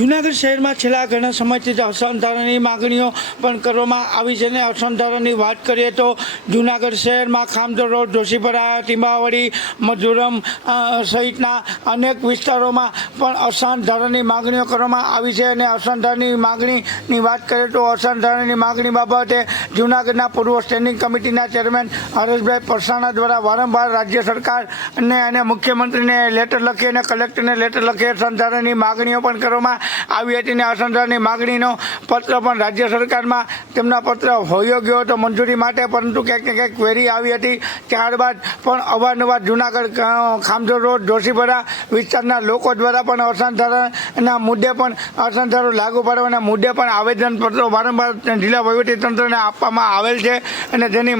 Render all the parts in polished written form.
જૂનાગઢ શહેરમાં છેલ્લા ઘણા સમયથી જ અસંધારણની માગણીઓ પણ કરવામાં આવી છે અને અસંધારણની વાત કરીએ તો જૂનાગઢ શહેરમાં ખામધર રોડ, જોશીપરા, ટીંબાવળી, મધુરમ સહિતના અનેક વિસ્તારોમાં પણ અસંધારણની માગણીઓ કરવામાં આવી છે અને અસંધારણની માગણીની વાત કરીએ તો અસંધારણની માગણી બાબતે જૂનાગઢના પૂર્વ સ્ટેન્ડિંગ કમિટીના ચેરમેન હરેશભાઈ પરસાણા દ્વારા વારંવાર રાજ્ય સરકાર અને મુખ્યમંત્રીને લેટર લખી અને કલેક્ટરને લેટર લખી અસંધારણની માગણીઓ પણ કરવામાં આવી હતી અને અસંધારણની માગણીનો પત્ર પણ રાજ્ય સરકારમાં તેમના પત્ર હોયો ગયો હતો મંજૂરી માટે, પરંતુ ક્યાંક ને ક્યાંક ક્વેરી આવી હતી. ત્યારબાદ પણ અવારનવાર જૂનાગઢ ખામધર રોડ, જોશીપરા વિસ્તારના લોકો દ્વારા પણ અસંધારણના મુદ્દે પણ અસંધારણ લાગુ પાડવાના મુદ્દે પણ આવેદનપત્રો વારંવાર જિલ્લા વહીવટીતંત્રને આપવામાં આવેલ છે અને તેની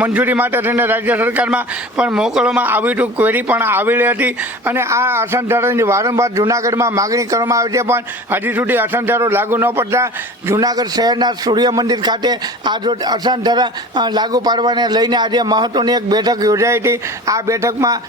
મંજૂરી માટે તેને રાજ્ય સરકારમાં પણ મોકલવામાં આવ્યું હતું. ક્વેરી પણ આવેલી હતી અને આ અસંધારણની વારંવાર જૂનાગઢમાં માગણી કરવામાં આવી છે, પણ હજી સુધી અસંધારો લાગુ ન પડતા જૂનાગઢ શહેરના સૂર્ય મંદિર ખાતે આજ અસંધારણ લાગુ પાડવાને લઈને આજે મહત્વની એક બેઠક યોજાઈ હતી. આ બેઠકમાં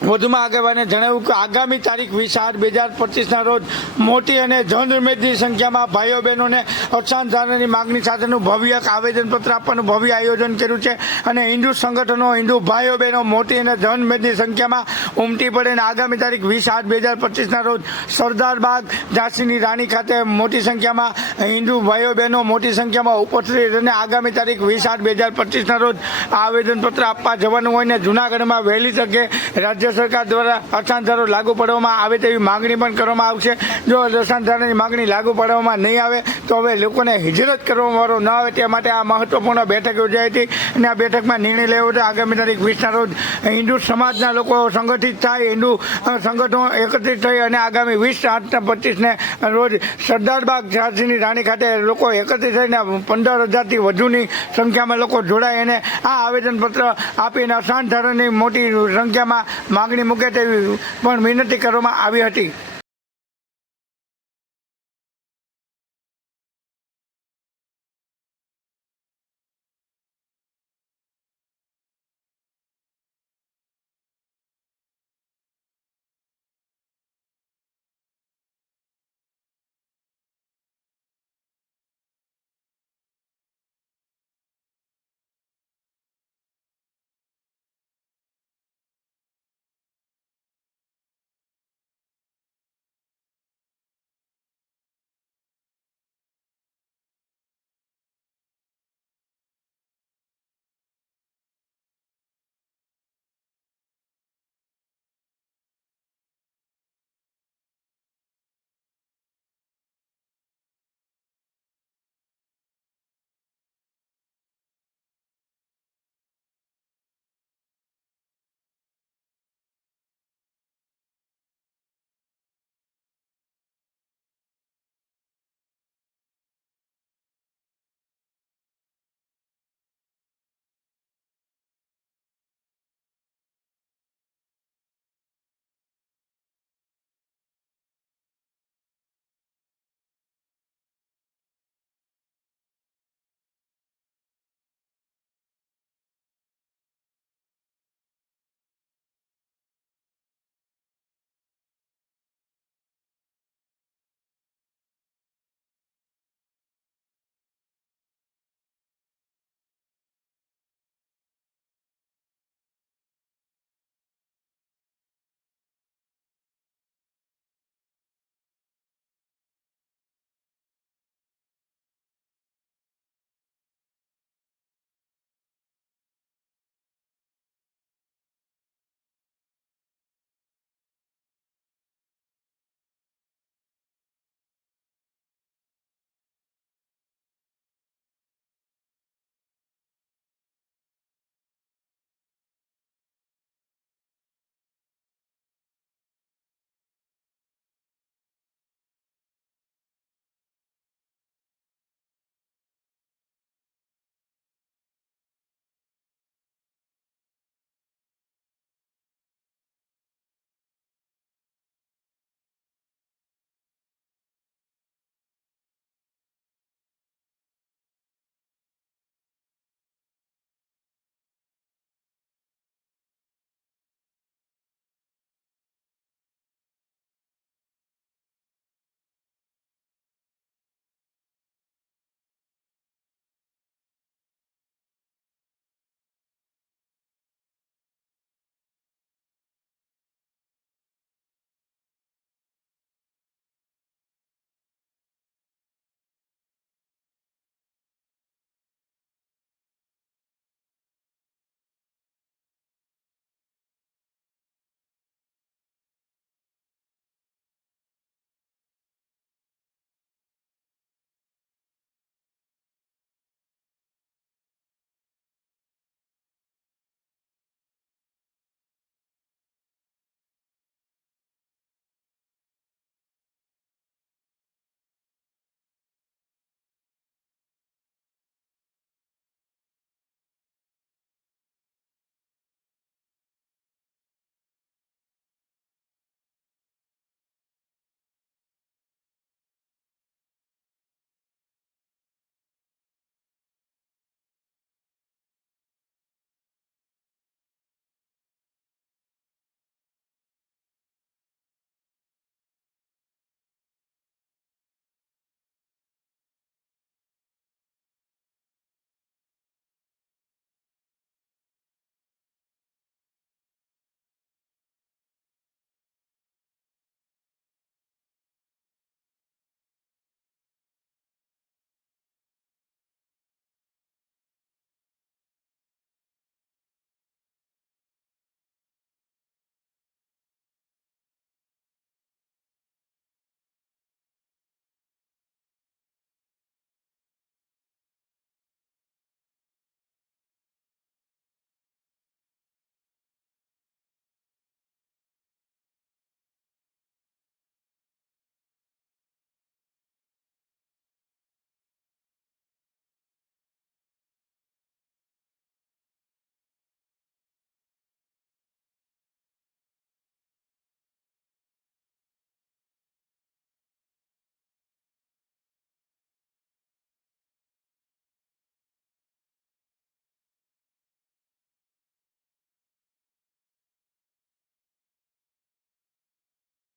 વધુમાં આગેવાને જણાવ્યું કે આગામી તારીખ 20/8/2025ના રોજ મોટી અને જનમેદની સંખ્યામાં ભાઈઓ બહેનોને અસંધારણની માગણી સાથેનું ભવ્ય આવેદનપત્ર આપવાનું ભવ્ય આયોજન કર્યું છે અને હિન્દુ સંગઠનો, હિન્દુ ભાઈઓ બહેનો મોટી અને જનમેદની સંખ્યામાં ઉમટી પડે અને આગામી તારીખ 20/8/2025ના રોજ સરદારબાગ ઝાંસીની રાણી ખાતે મોટી સંખ્યામાં હિન્દુ ભાઈઓ બહેનો મોટી સંખ્યામાં ઉપસ્થિત અને આગામી તારીખ 20/8/2025ના રોજ આવેદનપત્ર આપવા જવાનું હોય ને જૂનાગઢમાં વહેલી તકે રાજ્ય સરકાર દ્વારા અસંધારો લાગુ પાડવામાં આવે તેવી માગણી પણ કરવામાં આવશે. જો અસંધારની માગણી લાગુ પાડવામાં નહીં આવે તો હવે લોકોને હિજરત કરવામાં વારો ન આવે તે માટે આ મહત્વપૂર્ણ બેઠક યોજાઈ હતી અને આ બેઠકમાં નિર્ણય લેવો હતો આગામી તારીખ 20ના રોજ હિન્દુ સમાજના લોકો સંગઠિત થાય, હિન્દુ સંગઠનો એકત્રિત થઈ અને આગામી 20/8/25ને રોજ સરદારબાગ ઝાંસીની રાણી ખાતે લોકો એકત્રિત થઈને 15,000થી વધુની સંખ્યામાં લોકો જોડાય અને આ આવેદનપત્ર આપીને અસંધારણની મોટી સંખ્યામાં માગણી મૂકે તેવી પણ વિનંતી કરવામાં આવી હતી.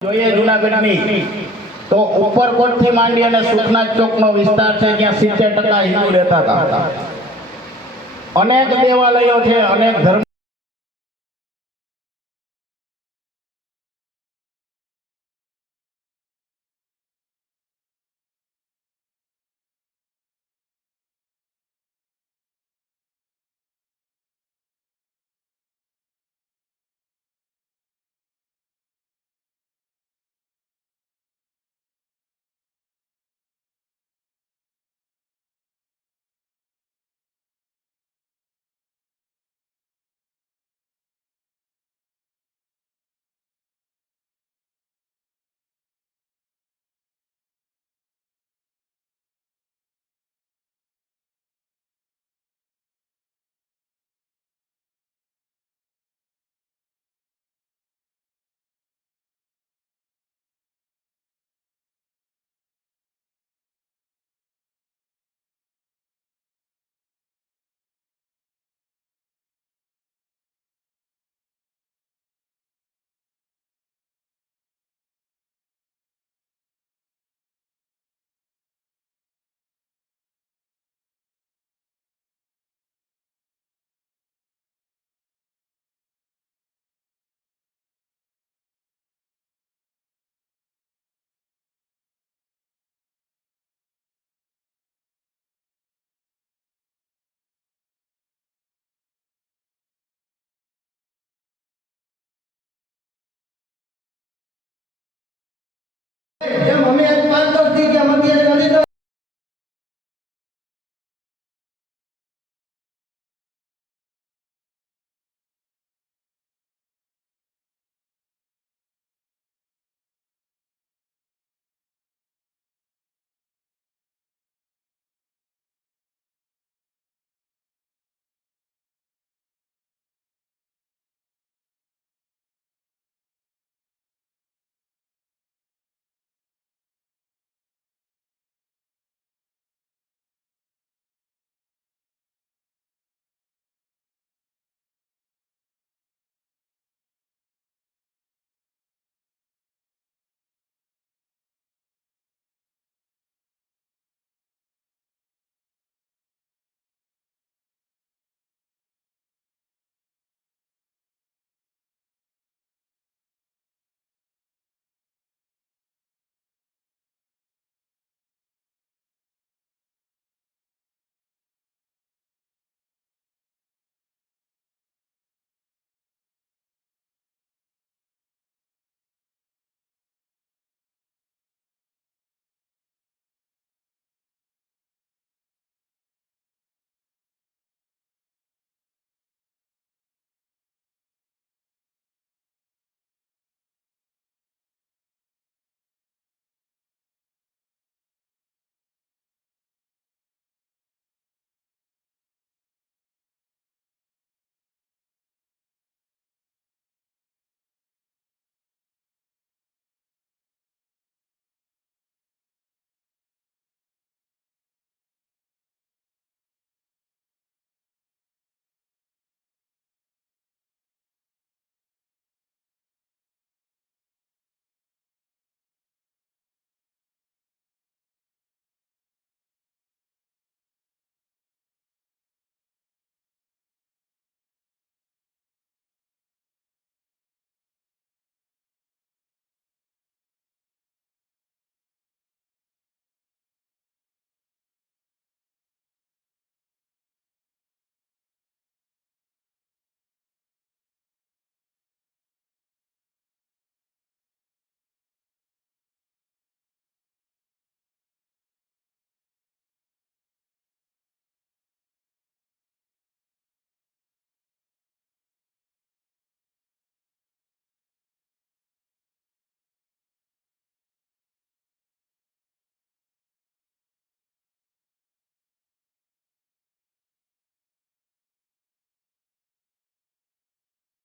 જોઈએ જુનાગઢની તો ઉપરકોટ થી માંડી અને સુખનાથ ચોકનો વિસ્તાર છે જ્યાં 70% હિન્દુ રહેતા હતા. અનેક દેવાલયો છે, અનેક ધર્મ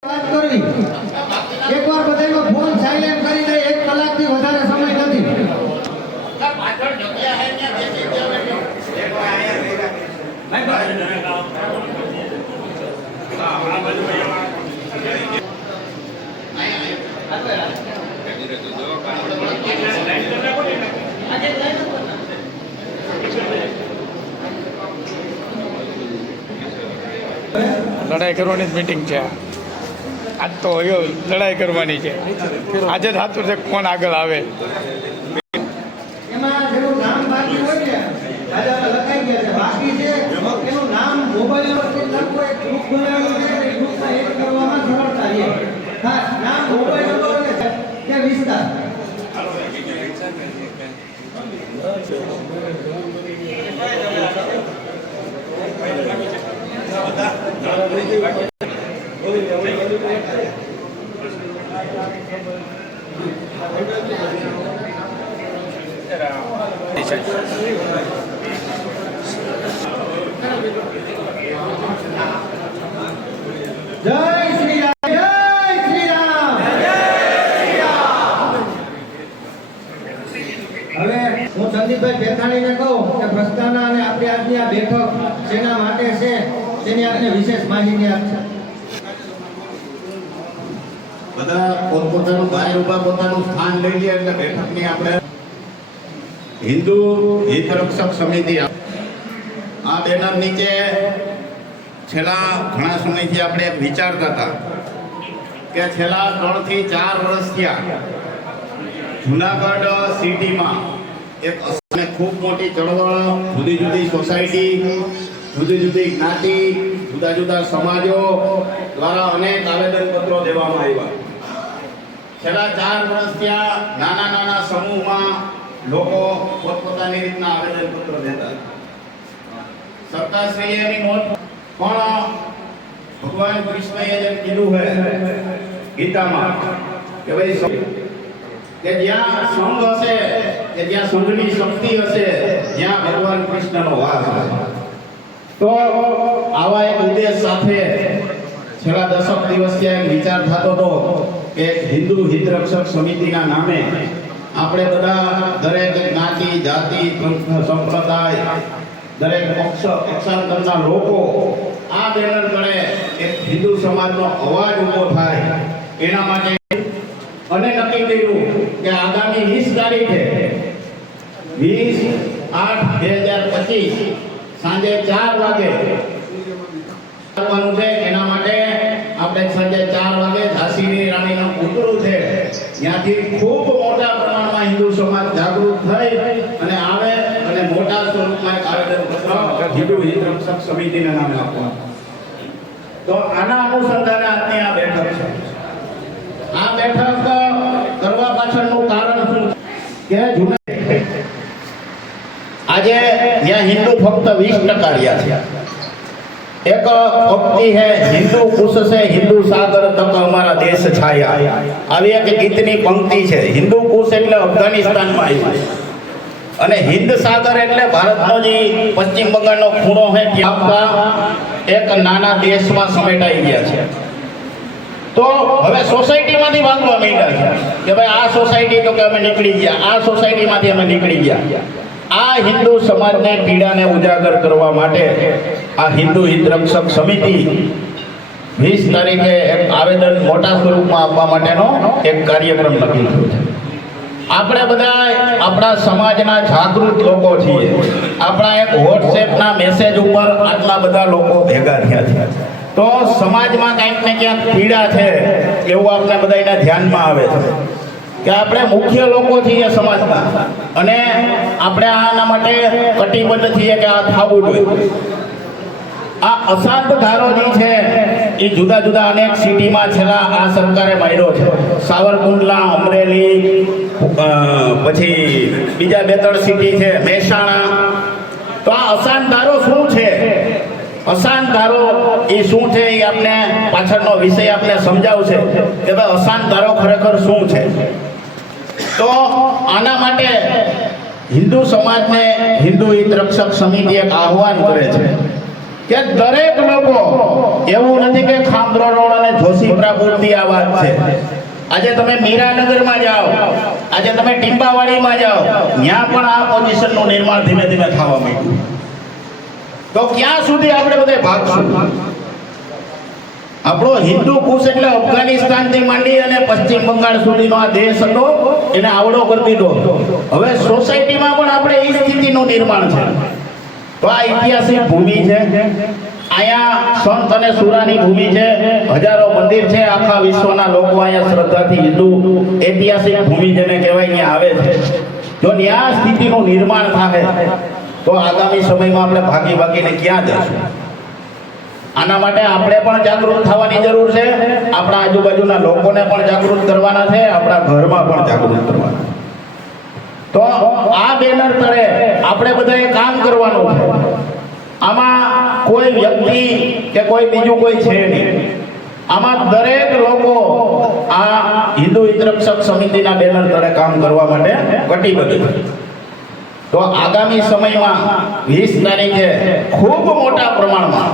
વાત કરવી એકવાર બધાનો ફોન સાયલેન્ટ કરી દે. 1 કલાકથી વધારે સમય નથી. પાછળ જગ્યા હે ત્યાં બેસી ગયો લડાઈ કરવાની જ મિટિંગ છે આજ તો એવો લડાઈ કરવાની છે આજે થતું છે કોણ આગળ આવે એમાં જેનું નામ બાકી હોય ને આજે આપણે લખાઈ ગયા છે બાકી છે એનું નામ મોબાઈલ પર લખવું એક ગ્રુપ બનાવેલું છે એ ગ્રુપમાં એડ કરવામાં સરળતા રહે ખાસ નામ મોબાઈલ નંબર કે વિસ્તાર જય શ્રી રામ જય શ્રી રામ હવે હું સંદીપભાઈ પેથાણીને કહું કે પ્રસ્થાના અને આપણી આજની આ બેઠક શેના માટે છે તેની આપણે વિશેષ માહિતી આપશે બધા પોતપોતાનું બહાર ઉભા પોતાનું સ્થાન લઈ લે એટલે બેઠકની આપણે હિન્દુ હિત રક્ષક સમિતિ આ બેનર નીચે છેલ્લા ઘણા સમયથી આપણે એક વિચારતા હતા કે છેલ્લા 3 થી 4 વર્ષ થયા જુનાગઢ સિટીમાં એક ખૂબ મોટી ચળવળ જુદી જુદી સોસાયટી જુદી જુદી જ્ઞાતિ જુદા જુદા સમાજો દ્વારા અનેક આવેદનપત્રો દેવામાં આવ્યા છેલ્લા 4 વર્ષ ત્યાં નાના નાના સમૂહમાં લોકો પોતપોતાની રીતના આવેદનપત્રો દેતા સરકારશ્રીએ એની નોંધ પણ ભગવાન કૃષ્ણએ જેમ કીધું છે ગીતામાં કે ભાઈ કે જ્યાં સંઘ હશે કે જ્યાં સંઘની શક્તિ હશે ત્યાં ભગવાન કૃષ્ણનો વાસ હશે તો આવા એક ઉદ્દેશ સાથે છેલ્લા 10 દિવસથી એક વિચાર થતો હતો કે હિન્દુ હિત રક્ષક સમિતિના નામે આપણે બધા દરેક જ્ઞાતિ જાતિ સંપ્રદાય દરેક પક્ષાંતરના લોકો આ બેનર તળે એક હિન્દુ સમાજનો અવાજ ઊભો થાય એના માટે અને નક્કી કર્યું કે આગામી 20 તારીખે 20/8/2025 સાંજે 4 વાગે કરવાનું છે એના માટે આપણે સાંજે 4 વાગે ઝાંસીની રાણીનું પુતળું છે ત્યાંથી ખૂબ મોટા પ્રમાણમાં હિન્દુ સમાજ જાગૃત થઈ અને આવે અને મોટા સ્વરૂપમાં એક આવેદનપત્ર હિન્દુ હિત રક્ષક સમિતિના નામે આપવાનું તો આના અનુસંધાને આજની આ બેઠક છે આ બેઠક કરવા પાછળનું કારણ શું કે આજે यहाँ हिंदू फक्त 20% રહ્યા છે एक पंक्ति है हिंदू कुश से हिंदू सागर तक हमारा देश छाया આવી એક ગીતની પંક્તિ છે હિન્દુ કુશ એટલે અફઘાનિસ્તાનમાં આવ્યું અને હિન્દ સાગર એટલે ભારતનો જે પશ્ચિમ બંગાળનો ખૂણો છે ત્યાં એક નાના દેશમાં સમેટાઈ ગયા છે તો હવે સોસાયટીમાંથી ભાગવા માંડ્યા છે કે ભાઈ આ સોસાયટી તો કે અમે નીકળી ગયા આ સોસાયટીમાંથી અમે નીકળી ગયા આ હિન્દુ સમાજને પીડાને ઉજાગર કરવા માટે આ હિન્દુ હિત રક્ષક સમિતિ 20 તારીખે એક આવેદન મોટા સ્વરૂપમાં આપવા માટેનો એક કાર્યક્રમ નક્કી થયો છે આપણે બધા આપણા સમાજના જાગૃત લોકો છીએ આપણા એક વોટ્સએપના મેસેજ ઉપર આટલા બધા લોકો ભેગા થયા છે તો સમાજમાં કંઈક ને ક્યાંક પીડા છે એવું આપણે બધાના ધ્યાનમાં આવે છે કે આપણે મુખ્ય લોકો છીએ સમાજના અને આપણે આના માટે કટિબદ્ધ છીએ કે આ થવું જોઈએ આ અશાંત ધારો જે છે એ જુદા જુદા અનેક સિટીમાં છેલ્લા આ સરકારે માર્યો છે સાવરકુંડલા અમરેલી પછી બીજા 2-3 સિટી છે મહેસાણા તો આ અશાંત ધારો શું છે અશાંત ધારો એ શું છે એ આપણે પાછળનો વિષય આપણે સમજાવશે કે ભાઈ અશાંત ધારો ખરેખર શું છે તો આના માટે હિન્દુ સમાજને હિન્દુ હિત રક્ષક સમિતિ એક આહવાન કરે છે કે દરેક લોકો એવું નથી કે ખામરો રોડ અને જોશીપુરા પૂરતી આ વાત છે આજે તમે મીરાનગરમાં જાઓ આજે તમે ટીંબાવાડીમાં જાઓ ત્યાં પણ આ પોઝિશનનું નિર્માણ ધીમે ધીમે થવા માંડ્યું તો ક્યાં સુધી આપણે બધા ભાગશું આપણો હિન્દુ કુશ એટલે અફઘાનિસ્તાનથી માંડી અને પશ્ચિમ બંગાળ સુધીનો આ દેશ હતો એને આવડો કરી દીધો હવે સોસાયટીમાં પણ આપણે એ સ્થિતિનું નિર્માણ છે તો આ ઐતિહાસિક ભૂમિ છે અહીંયા સંત અને સુરાની ભૂમિ છે, હજારો મંદિર છે, આખા વિશ્વના લોકો અહીંયા શ્રદ્ધાથી હિન્દુ ઐતિહાસિક ભૂમિ જેને કહેવાય ત્યાં આવે છે. જો ન્યા સ્થિતિનું નિર્માણ થાય તો આગામી સમયમાં આપણે ભાગીને ક્યાં જઈશું? આના માટે આપણે પણ જાગૃત થવાની જરૂર છે, આપણા આજુબાજુના લોકોને પણ જાગૃત કરવાના છે, આપણા ઘરમાં પણ જાગૃત કરવાના. તો આ બેનર તળે આપણે બધાએ કામ કરવાનું છે. આમાં કોઈ વ્યક્તિ કે કોઈ બીજું કોઈ છે નહીં. આમાં દરેક લોકો આ હિન્દુ હિતરક્ષક સમિતિના બેનર તળે કામ કરવા માટે કટિબદ્ધ છે. તો આગામી સમયમાં 20 તારીખે ખૂબ મોટા પ્રમાણમાં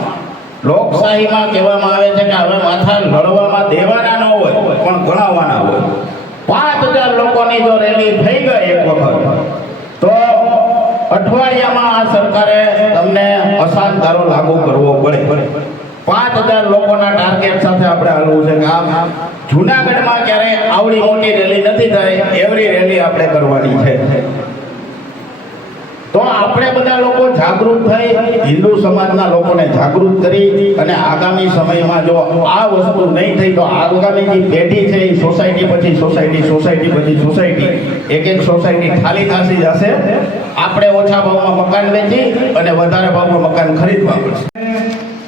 લોકશાહીમાં કહેવામાં આવે છે કે હવે માથા લડવામાં દેવાના ન હોય પણ ગણાવવાના હોય. 5000 લોકોની જો રેલી થઈ ગઈ એક વખત તો અઠવાડિયામાં આ સરકારે તમને અસાન ધારો લાગુ કરવો પડે. 5000 લોકોના ટાર્ગેટ સાથે આપણે હાલવું છે કે આ જૂનાગઢમાં ક્યારેય આવડી મોટી રેલી નથી થઈ, એવરી રેલી આપણે કરવાની છે. તો આપણે બધા લોકો જાગૃત થઈ હિન્દુ સમાજના લોકોને જાગૃત કરી અને આગામી સમયમાં જો આ વસ્તુ નહીં થઈ તો આગામી જે પેઢી છે એ સોસાયટી પછી સોસાયટી એક સોસાયટી ખાલી થતી જશે. આપણે ઓછા ભાવમાં મકાન વેચી અને વધારે ભાવમાં મકાન ખરીદવા પડશે.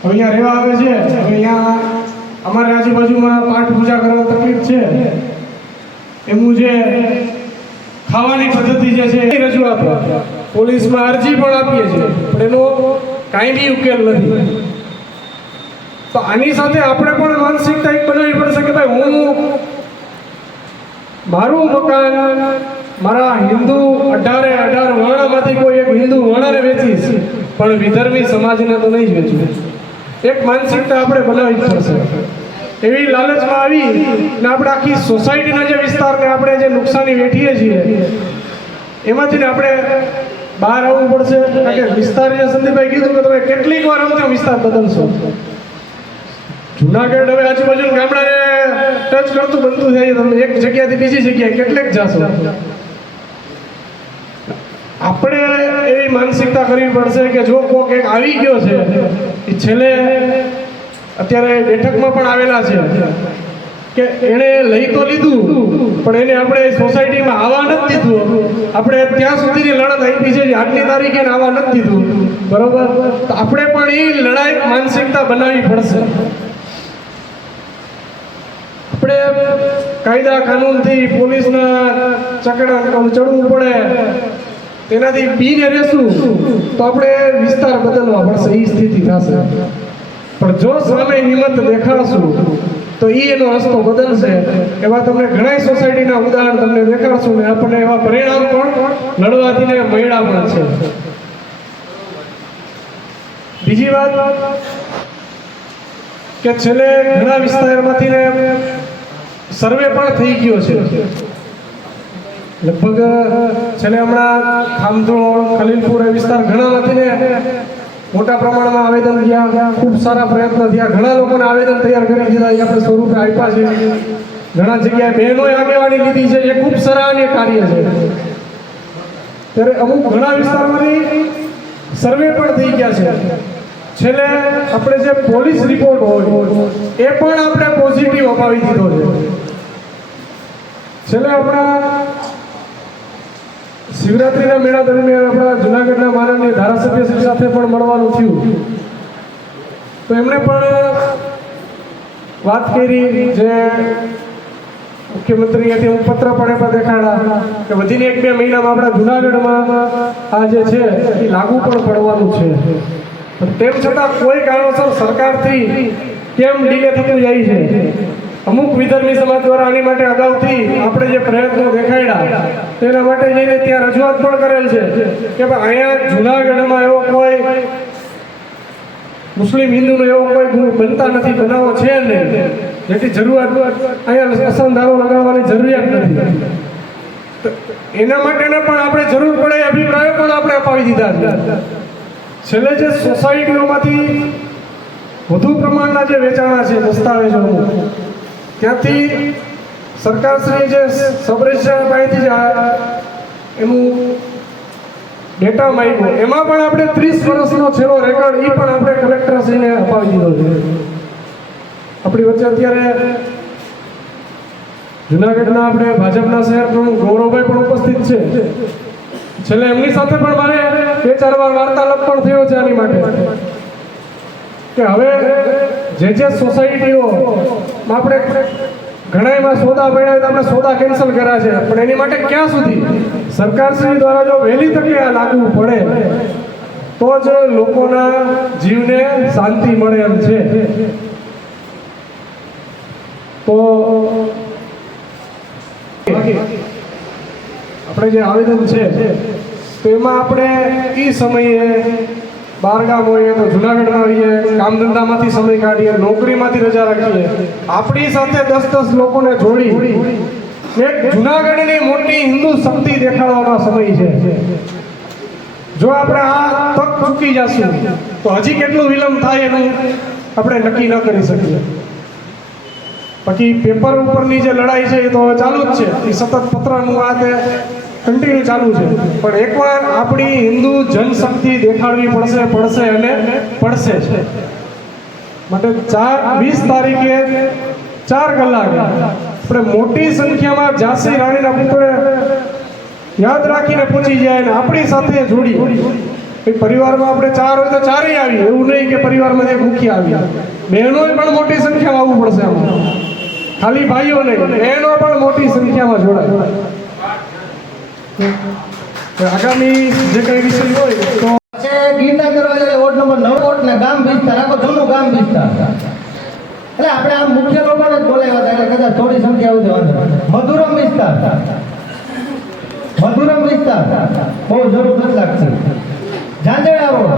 અહીંયા રહેવા આવે છે. અહીંયા અમારે આજુબાજુમાં પાઠ પૂજા કરવાની તકલીફ છે. એનું જે ખાવાની પદ્ધતિ જે છે એ રજૂઆત પોલીસમાં અરજી પણ આપીએ છીએ પણ એનો કાંઈ બી ઉકેલ નથી. તો આની સાથે આપણે પણ માનસિકતા એક બનાવવી પડશે કે ભાઈ હું મારું મકાન મારા હિન્દુ 18 વર્ણમાંથી કોઈ એક હિન્દુ વર્ણને વેચીશ પણ વિધર્મી સમાજને તો નહીં જ વેચું. એક માનસિકતા આપણે બનાવવી પડશે. એવી લાલચમાં આવી ને આપણે આખી સોસાયટીના જે વિસ્તારને આપણે જે નુકસાની વેઠીએ છીએ એમાંથી ને આપણે બહાર આવવું પડશે. કારણ કે વિસ્તાર જે સંદીપભાઈ કીધું કે તમે કેટલીક વાર આમથી વિસ્તાર બદલશો. જુનાગઢ હવે આજુબાજુના ગામડાને ટચ કરતું બનતું થાય. તમે એક જગ્યાથી બીજી જગ્યાએ કેટલેક જાશો. આપણે એવી માનસિકતા કરવી પડશે કે જો કોક એક આવી ગયો છે એ છેલ્લે અત્યારે બેઠકમાં પણ આવેલા છે કે એણે લઈ તો લીધું પણ એને આપણે સોસાયટીમાં આવવા નથી દીધું. આપણે ત્યાં સુધીની લડત આપી છે આજની તારીખે આવવા નથી દીધું. બરોબર, તો આપણે પણ એ લડાઈ માનસિકતા બનાવવી પડશે. આપણે કાયદા કાનૂનથી પોલીસના ચકડા ચડવું પડે તેનાથી બીને રહેશું તો આપણે વિસ્તાર બદલવા પડશે. એ સ્થિતિ થશે. પણ જો સામે હિંમત દેખાડશું તો એનો રસ્તો બદલશે. એવા તમને ઘણા સોસાયટીના ઉદાહરણ તમને દેખાડશું ને આપણને એવા પરિણામ પણ લડવાથી ને મળ્યા પણ છે. બીજી વાત કે છેલ્લે ઘણા વિસ્તારમાંથી ને સર્વે પણ થઈ ગયો છે. લગભગ છેલ્લે હમણાં ખામધોળ ખલીલપુર એ વિસ્તાર ઘણામાંથી ને મોટા પ્રમાણમાં આવેદન ગયા. ખૂબ સારા પ્રયત્ન થયા. ઘણા લોકોને આવેદન તૈયાર કરી દીધા. આપણે સ્વરૂપે આપ્યા છે. ઘણા જગ્યાએ બહેનોએ આગેવાની લીધી છે. એ ખૂબ સરાહનીય કાર્ય છે. ત્યારે અમુક ઘણા વિસ્તારમાંથી સર્વે પણ થઈ ગયા છે. છેલ્લે આપણે જે પોલીસ રિપોર્ટ હોય એ પણ આપણે પોઝિટિવ અપાવી દીધો છે. છેલ્લે આપણા શિવરાત્રિના મેળા દરમિયાન આપણા જુનાગઢના માનનીય ધારાસભ્ય સાથે પણ મળવાનું થયું. તો એમણે પણ વાત કરી જે મુખ્યમંત્રીએથી હું પત્ર પણ એમાં દેખાડા કે વધીને 1-2 મહિનામાં આપણા જુનાગઢમાં આ જે છે એ લાગુ પણ પડવાનું છે. પણ તેમ છતાં કોઈ કારણોસર સરકારથી કેમ ડીલે થતું જાય છે. અમુક વિધર્મી સમાજ દ્વારા આની માટે અગાઉથી આપણે જે પ્રયત્નો દેખાડ્યા તેના માટે જઈને ત્યાં રજૂઆત પણ કરેલ છે કે ભાઈ અહીંયા જુનાગઢમાં એવો કોઈ મુસ્લિમ હિન્દુનો એવો કોઈ બનતા નથી, બનાવો છે નહીં જેથી જરૂરિયાત અહીંયા અસંધારો લગાડવાની જરૂરિયાત નથી. એના માટેને પણ આપણે જરૂર પડે અભિપ્રાયો પણ આપણે અપાવી દીધા છે. છેલ્લે જે સોસાયટીઓમાંથી વધુ પ્રમાણના જે વેચાણા છે દસ્તાવેજો ત્યાંથી સરકારશ્રી જે સબ રજિસ્ટ્રાર પાસેથી જ એનું ડેટા માંગ્યો, એમાં પણ આપણે 30 વર્ષનો છેલ્લો રેકોર્ડ એ પણ આપણે કલેક્ટરશ્રીને અપાવી દીધો છે. આપણી વચ્ચે અત્યારે જુનાગઢના આપણે ભાજપના શહેર પ્રમુખ ગૌરવભાઈ પણ ઉપસ્થિત છે. છેલ્લે એમની સાથે પણ મારે 2-4 વાર વાર્તાલાપ પણ થયો છે આની માટે કે હવે જે સોસાયટીઓમાં આપણે ઘણા એમાં સોદા પડ્યા તો આપણે સોદા કેન્સલ કર્યા છે, પણ એની માટે ક્યાં સુધી સરકારશ્રી દ્વારા જો વહેલી તકે આ લાગુ પડે તો જ લોકોના જીવને શાંતિ મળે એમ છે. તો આપણે જે આવેદન છે તો એમાં આપણે એ સમયે બહારગામ હોઈએ તો જુનાગઢમાં આવીએ, કામ ધંધામાંથી સમય કાઢીએ, નોકરીમાંથી રજા રાખીએ, આપણી સાથે 10-10 લોકોને જોડી એક જુનાગઢની મોટી હિન્દુ શક્તિ દેખાડવાનો સમય છે. જો આપણે આ તક ચૂકી જશું તો હજી કેટલું વિલંબ થાય એનું આપણે નક્કી ન કરી શકીએ. બાકી પેપર ઉપરની જે લડાઈ છે એ તો હવે ચાલુ જ છે, એ સતત પત્રનું આ તે કન્ટિન્યુ ચાલુ છે, પણ એકવાર આપણી હિન્દુ જનશક્તિ દેખાડવી પડશે અને પડશે જ. માટે 20 તારીખે 4 કલાકે આપણે મોટી સંખ્યામાં ઝાંસી રાણીના પુત્રે યાદ રાખીને પહોંચી જાય અને આપણી સાથે જોડી. પરિવારમાં આપણે 4 હોય તો 4 આવી, એવું નહીં કે પરિવારમાં એક મુખી આવી. બહેનોએ પણ મોટી સંખ્યામાં આવવું પડશે. આમાં ખાલી ભાઈઓ નહીં, બહેનો પણ મોટી સંખ્યામાં જોડાય. આગામી જે કઈ વિષય હોય તો ગીતા કરવા જાય વોર્ડ નંબર 9 વોર્ડ ને ગામ વિસ્તાર આખો જૂનું ગામ વિસ્તાર, એટલે આપણે આ મુખ્ય લોકોને જ બોલાવ્યા હતા, એટલે કદાચ થોડી સંખ્યા આવતી વાંધો. મધુરમ વિસ્તાર બહુ જરૂર નથી લાગતી. ઝાંઝડા રોડ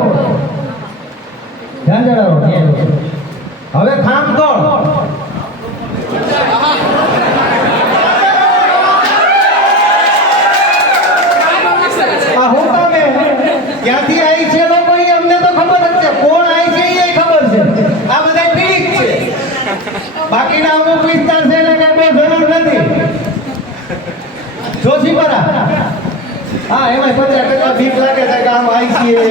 હવે ખામખોળ ક્યાંથી આવી છે લોકો અમને તો ખબર જ છે, કોણ આવી છે એ ખબર છે. આ બધા ઠીક છે, બાકીના અમુક વિસ્તાર છે ને કે કોઈ જરૂર નથી. જોશીપરા હા એમાં 50% બીક લાગે છે કે આમ આવી છીએ,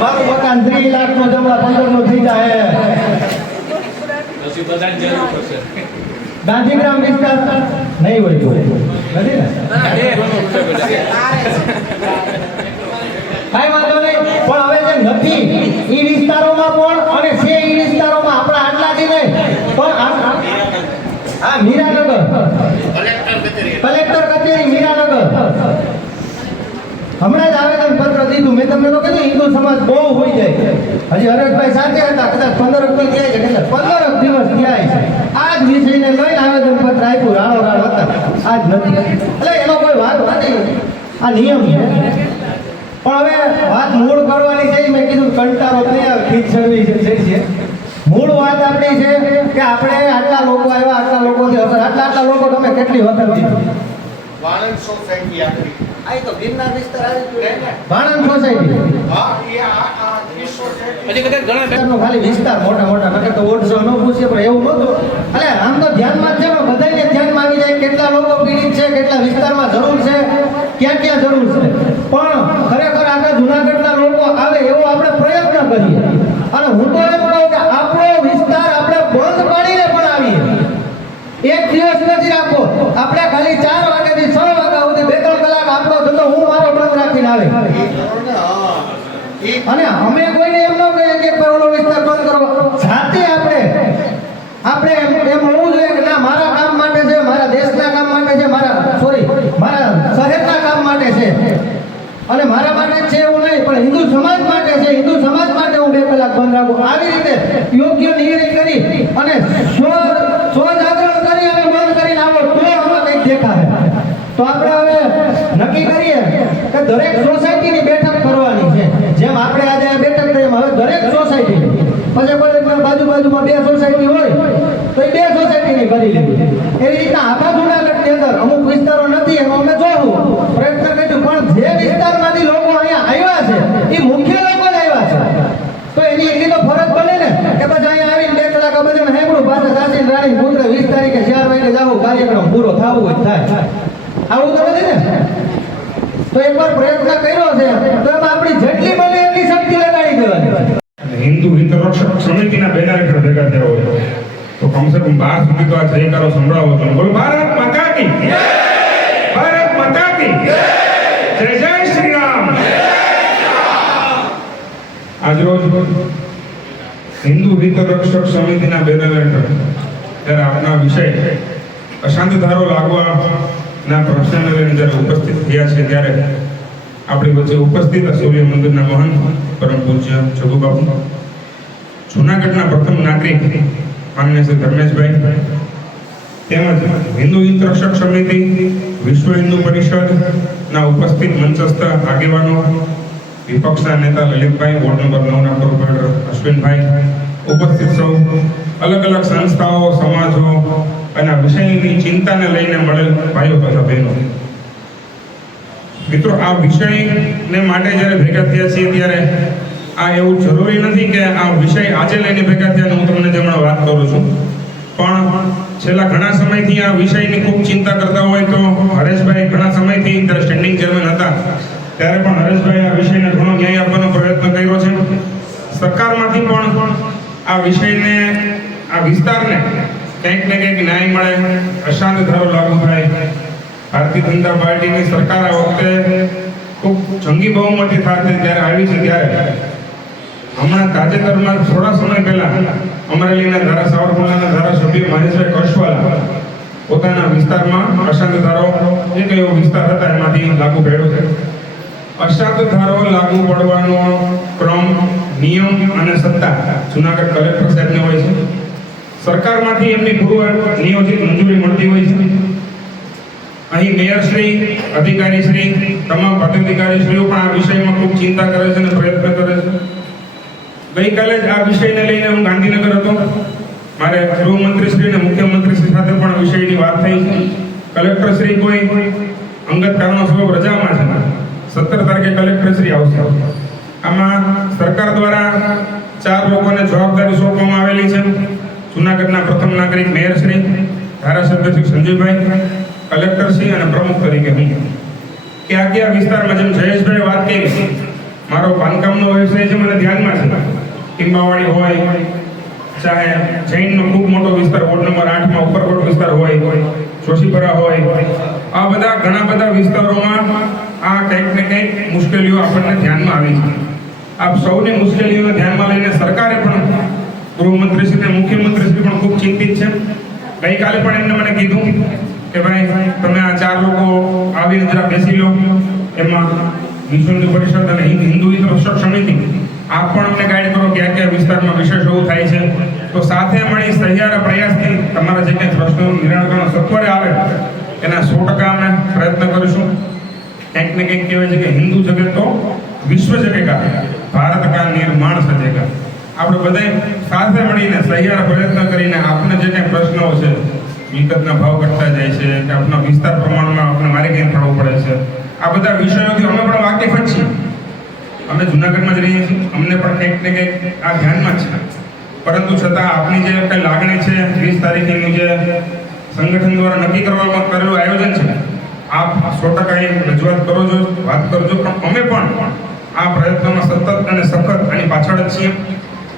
મારું મકાન 3 લાખનો જમણા 15 નો થઈ જાય. ગાંધીગ્રામ વિસ્તાર નહીં હોય તો નથી ને, કાંઈ વાંધો નહીં. પણ હવે જે નથી એ વિસ્તારોમાં પણ અને છે એ વિસ્તારોમાં આપણા આટલાથી નહીં પણ હા મીરાનગર કલેક્ટર કચેરી મીરાનગર હમણાં જ આવેદન પત્ર દીધું. મેં તમને તો કીધું હિન્દુ સમાજ બહુ હોઈ જાય. હજી હરેશભાઈ સાથે હતા, કદાચ 15 દિવસ થયા છે, કદાચ 15 દિવસ થયા છે. આ જ વિષયને લઈને આવેદન પત્ર આપ્યું, રાડો હતા, આજ નથી. એટલે એનો કોઈ વાત નથી, આ નિયમ છે. પણ હવે વાત મૂળ કરવાની છે. મેં કીધું કંટાળો નહીં આવે, ખીચ ચડવી છે. મૂળ વાત આપણી છે કે આપણે આટલા લોકો આવ્યા, આટલા લોકોથી અસર, આટલા લોકો તમે કેટલી વખત દીધી. વાણંદ સોસાયટી આપણી આ તો ગિરનાર વિસ્તાર આવી વાણંદ સોસાયટી ખાલી વિસ્તાર મોટા નકર તો ઓટસો ન પૂછે, પણ એવું નહોતું. એટલે આમ તો ધ્યાનમાં જ છે, પણ બધાને ધ્યાનમાં આવી જાય કેટલા લોકો પીડિત છે, કેટલા વિસ્તારમાં જરૂર છે, ક્યાં જરૂર છે. પણ ખરેખર આપણે જુનાગઢના લોકો આવે એવો આપણે પ્રયત્ન કરીએ. અને હું તો એમ કહું કે આપણો વિસ્તાર આપણે બંધ પાડીને પણ આવીએ. એક દિવસ નથી રાખો, આપણે ખાલી 4 વાગ્યાથી 6 વાગ્યા સુધી 2-3 કલાક આપણો ધંધો હું મારો બંધ રાખીને આવે. અને અમે કોઈને એમ ન કહીએ કે ઓલો વિસ્તાર બંધ કરો. જાતે આપણે એમ હોવું જોઈએ કે ના મારા કામ માટે છે, મારા દેશના કામ માટે છે, મારા શહેરના કામ માટે છે અને મારા માટે છે એવું નહીં, પણ હિન્દુ સમાજ માટે છે. હિન્દુ સમાજ માટે હું 2 કલાક બંધ રાખું. આવી રીતે યોગ્ય નિર્ણય કરી અને સ્વ જાગરણ કરી અને બંધ કરીને આવો તો આમાં કંઈક દેખાય. તો આપણે હવે નક્કી કરીએ કે દરેક સોસાયટીની બેઠક કરવાની છે. જેમ આપણે આજે બેઠક કરી હવે દરેક સોસાયટી પછી બાજુમાં 2 સોસાયટી હોય તો એ 2 સોસાયટીની કરી લેવી. એવી રીતના આખા જુનાગઢની અંદર અમુક વિસ્તારો નથી એમાં અમે જોવું પ્રયત્ન કર્યું, પણ જે વિસ્તારમાંથી લોકો અહીંયા આવ્યા છે એ મુખ્ય લોકો જ આવ્યા છે. તો એની એટલી તો ફરજ બને ને કે પછી અહીંયા આવીને 2 કલાક બધાને હેમડું પાછા સાચીને રાણી પુત્ર 20 તારીખે 4 વાગે જાવું, કાર્યક્રમ પૂરો થવો હોય થાય. આવું તો નથી ને. તો એકવાર પ્રયત્ન કર્યો છે તો આપણી જેટલી બને એટલી શક્તિ લગાડી દેવાની. હિન્દુ હિત રક્ષક સમિતિના બેનર હેઠળ ભેગા થયા હોય તો કમસે કમ 12 સુધી તો આ જયકારો સંભળાવો છો. બોલો ભારત માતા કી જય! ભારત માતા કી જય! જય જય શ્રી રામ! આજરોજ હિન્દુ હિત રક્ષક સમિતિના બેનર હેઠળ જ્યારે આપના વિષય અશાંત ધારો લાગવાના પ્રશ્નને લઈને જ્યારે ઉપસ્થિત થયા છે ત્યારે આપણી વચ્ચે ઉપસ્થિત સૂર્ય મંદિરના મહંત પરમ પૂજ્ય જગુબાપુ, જૂનાગઢના પ્રથમ નાગરિક માનનીય શ્રી ધર્મેશભાઈ, તેમજ હિન્દુ હિત રક્ષક સમિતિ, વિશ્વ હિન્દુ પરિષદના ઉપસ્થિત મંચસ્થ આગેવાનો, વિપક્ષના નેતા લલિતભાઈ, વોર્ડ નંબર 9ના કોર્પોરેટર અશ્વિનભાઈ, ઉપસ્થિત સૌ અલગ અલગ સંસ્થાઓ, સમાજો અને આ વિષયની ચિંતાને લઈને મળેલ ભાઈઓ તથા બહેનો, મિત્રો, આ વિષયને માટે જ્યારે ભેગા થયા છીએ ત્યારે આ એવું જરૂરી નથી કે આ વિષય આજે લઈને ભેગા થયા હું તમને હમણાં વાત કરું છું, પણ છેલ્લા ઘણા સમયથી આ વિષયની ખૂબ ચિંતા કરતા હોય તો હરેશભાઈ ઘણા સમયથી જ્યારે સ્ટેન્ડિંગ ચેરમેન હતા ત્યારે પણ હરેશભાઈ આ વિષયને ઘણો ન્યાય આપવાનો પ્રયત્ન કર્યો છે. સરકારમાંથી પણ આ વિષયને, આ વિસ્તારને કંઈક ને કંઈક ન્યાય મળે, અશાંત ધારો લાગુ થાય. ભારતીય જનતા પાર્ટીની સરકાર આ વખતે ખૂબ જંગી બહુમતી સાથે જ્યારે આવી છે ત્યારે હમણાં તાજેતરમાં થોડા સમય પહેલા અમરેલીના સાવરકુંડલાના ધારાસભ્ય મહેશભાઈ કશવાલા પોતાના વિસ્તારમાં અશાંત ધારો એક એવો વિસ્તાર હતા એમાંથી લાગુ પડ્યો છે. અશાંત ધારો લાગુ પડવાનો ક્રમ, નિયમ અને સત્તા જૂનાગઢ કલેક્ટર સાહેબને હોય છે. સરકારમાંથી એમની પૂર્વ નિયોજિત મંજૂરી મળતી હોય છે. અહીં મેયરશ્રી, અધિકારીશ્રી, તમામ પદાધિકારીશ્રીઓ પણ આ વિષયમાં ખૂબ ચિંતા કરે છે અને પ્રયત્ન કરે છે. ગઈકાલે જ આ વિષયને લઈને હું ગાંધીનગર હતો. મારે ગૃહમંત્રીશ્રી અને મુખ્યમંત્રીશ્રી સાથે પણ વિષયની વાત થઈ છે. કલેક્ટરશ્રી કોઈ અંગત કારણોસર રજામાં છે. 17 તારીખે કલેક્ટરશ્રી આવશે. આમાં સરકાર દ્વારા 4 લોકોને જવાબદારી સોંપવામાં આવેલી છે. જૂનાગઢના પ્રથમ નાગરિક મેયરશ્રી, ધારાસભ્ય શ્રી સંજયભાઈ, કલેક્ટરશ્રી અને પ્રમુખ તરીકે હું. કયા વિસ્તારમાં, જેમ જયેશભાઈ વાત કરી, મારો બાંધકામનો વ્યવસાય છે, મને ધ્યાનમાં છે. ટીંબાવાડી હોય, ચાહે જૈનનો ખૂબ મોટો વિસ્તાર વોર્ડ નંબર 8માં ઉપરકોટ વિસ્તાર હોય, જોશીપરા હોય, આ બધા ઘણા બધા વિસ્તારોમાં આ કંઈક ને કંઈક મુશ્કેલીઓ આપણને ધ્યાનમાં આવી છે. આપ સૌની મુશ્કેલીઓને ધ્યાનમાં લઈને સરકારે પણ, ગૃહમંત્રીશ્રી અને મુખ્યમંત્રીશ્રી પણ ખૂબ ચિંતિત છે. ગઈકાલે પણ એમને મને કીધું કે ભાઈ તમે આ 4 લોકો આવીને જરા બેસી લો. એમાં વિશ્વ હિન્દુ પરિષદ અને હિન્દુ હિત રક્ષક સમિતિ આપ પણ અમને ગાઈડ કરો કયા વિસ્તારમાં વિશેષ એવું થાય છે, તો સાથે મળી સહિયારા પ્રયાસથી તમારા જે કંઈ પ્રશ્નોનું નિરાકરણ સત્વરે આવે એના 100% અમે પ્રયત્ન કરીશું. કંઈક ને કંઈક કહેવાય છે કે હિન્દુ જગત તો વિશ્વ જગેગા, ભારત કા નિર્માણ સજેગા. આપણે બધાય સાથે મળીને સહિયારા પ્રયત્ન કરીને આપને જે કંઈ પ્રશ્નો છે, મિલકતના ભાવ ઘટતા જાય છે કે આપણા વિસ્તાર પ્રમાણમાં આપણે મારે ક્યાંય પડવું પડે છે, આ બધા વિષયોથી અમે પણ વાકેફ જ છીએ. અમે જૂનાગઢમાં જ રહીએ છીએ, અમને પણ કંઈક ને કંઈક આ ધ્યાનમાં છે. પરંતુ છતાં આપની જે કંઈ લાગણી છે, 20 તારીખનું જે સંગઠન દ્વારા નક્કી કરવામાં કરેલું આયોજન છે, આપ 100% રજૂઆત કરો છો, વાત કરજો. પણ અમે પણ આ પ્રયત્નોમાં સતત અને સખત આની પાછળ જ છીએ.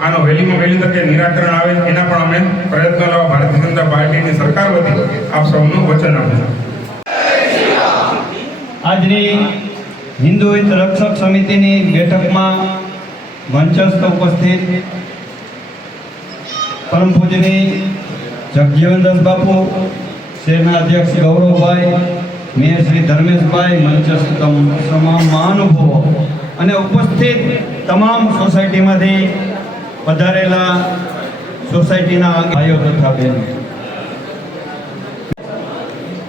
આનો વહેલીમાં વહેલી તકે નિરાકરણ આવે એના પણ અમે પ્રયત્નો લેવા ભારતીય જનતા પાર્ટીની સરકાર વતી આપ સૌનું વચન આપું છું. આજની હિન્દુ હિત રક્ષક સમિતિની બેઠકમાં મંચસ્થ ઉપસ્થિત પરમ પૂજની જગજીવનદાસ બાપુ, શહેરના અધ્યક્ષ ગૌરવભાઈ, મેયર શ્રી ધર્મેશભાઈ, મંચસ્થ તમામ મહાનુભાવો અને ઉપસ્થિત તમામ સોસાયટીમાંથી પધારેલા સોસાયટીના ભાઈઓ તથા બહેનો,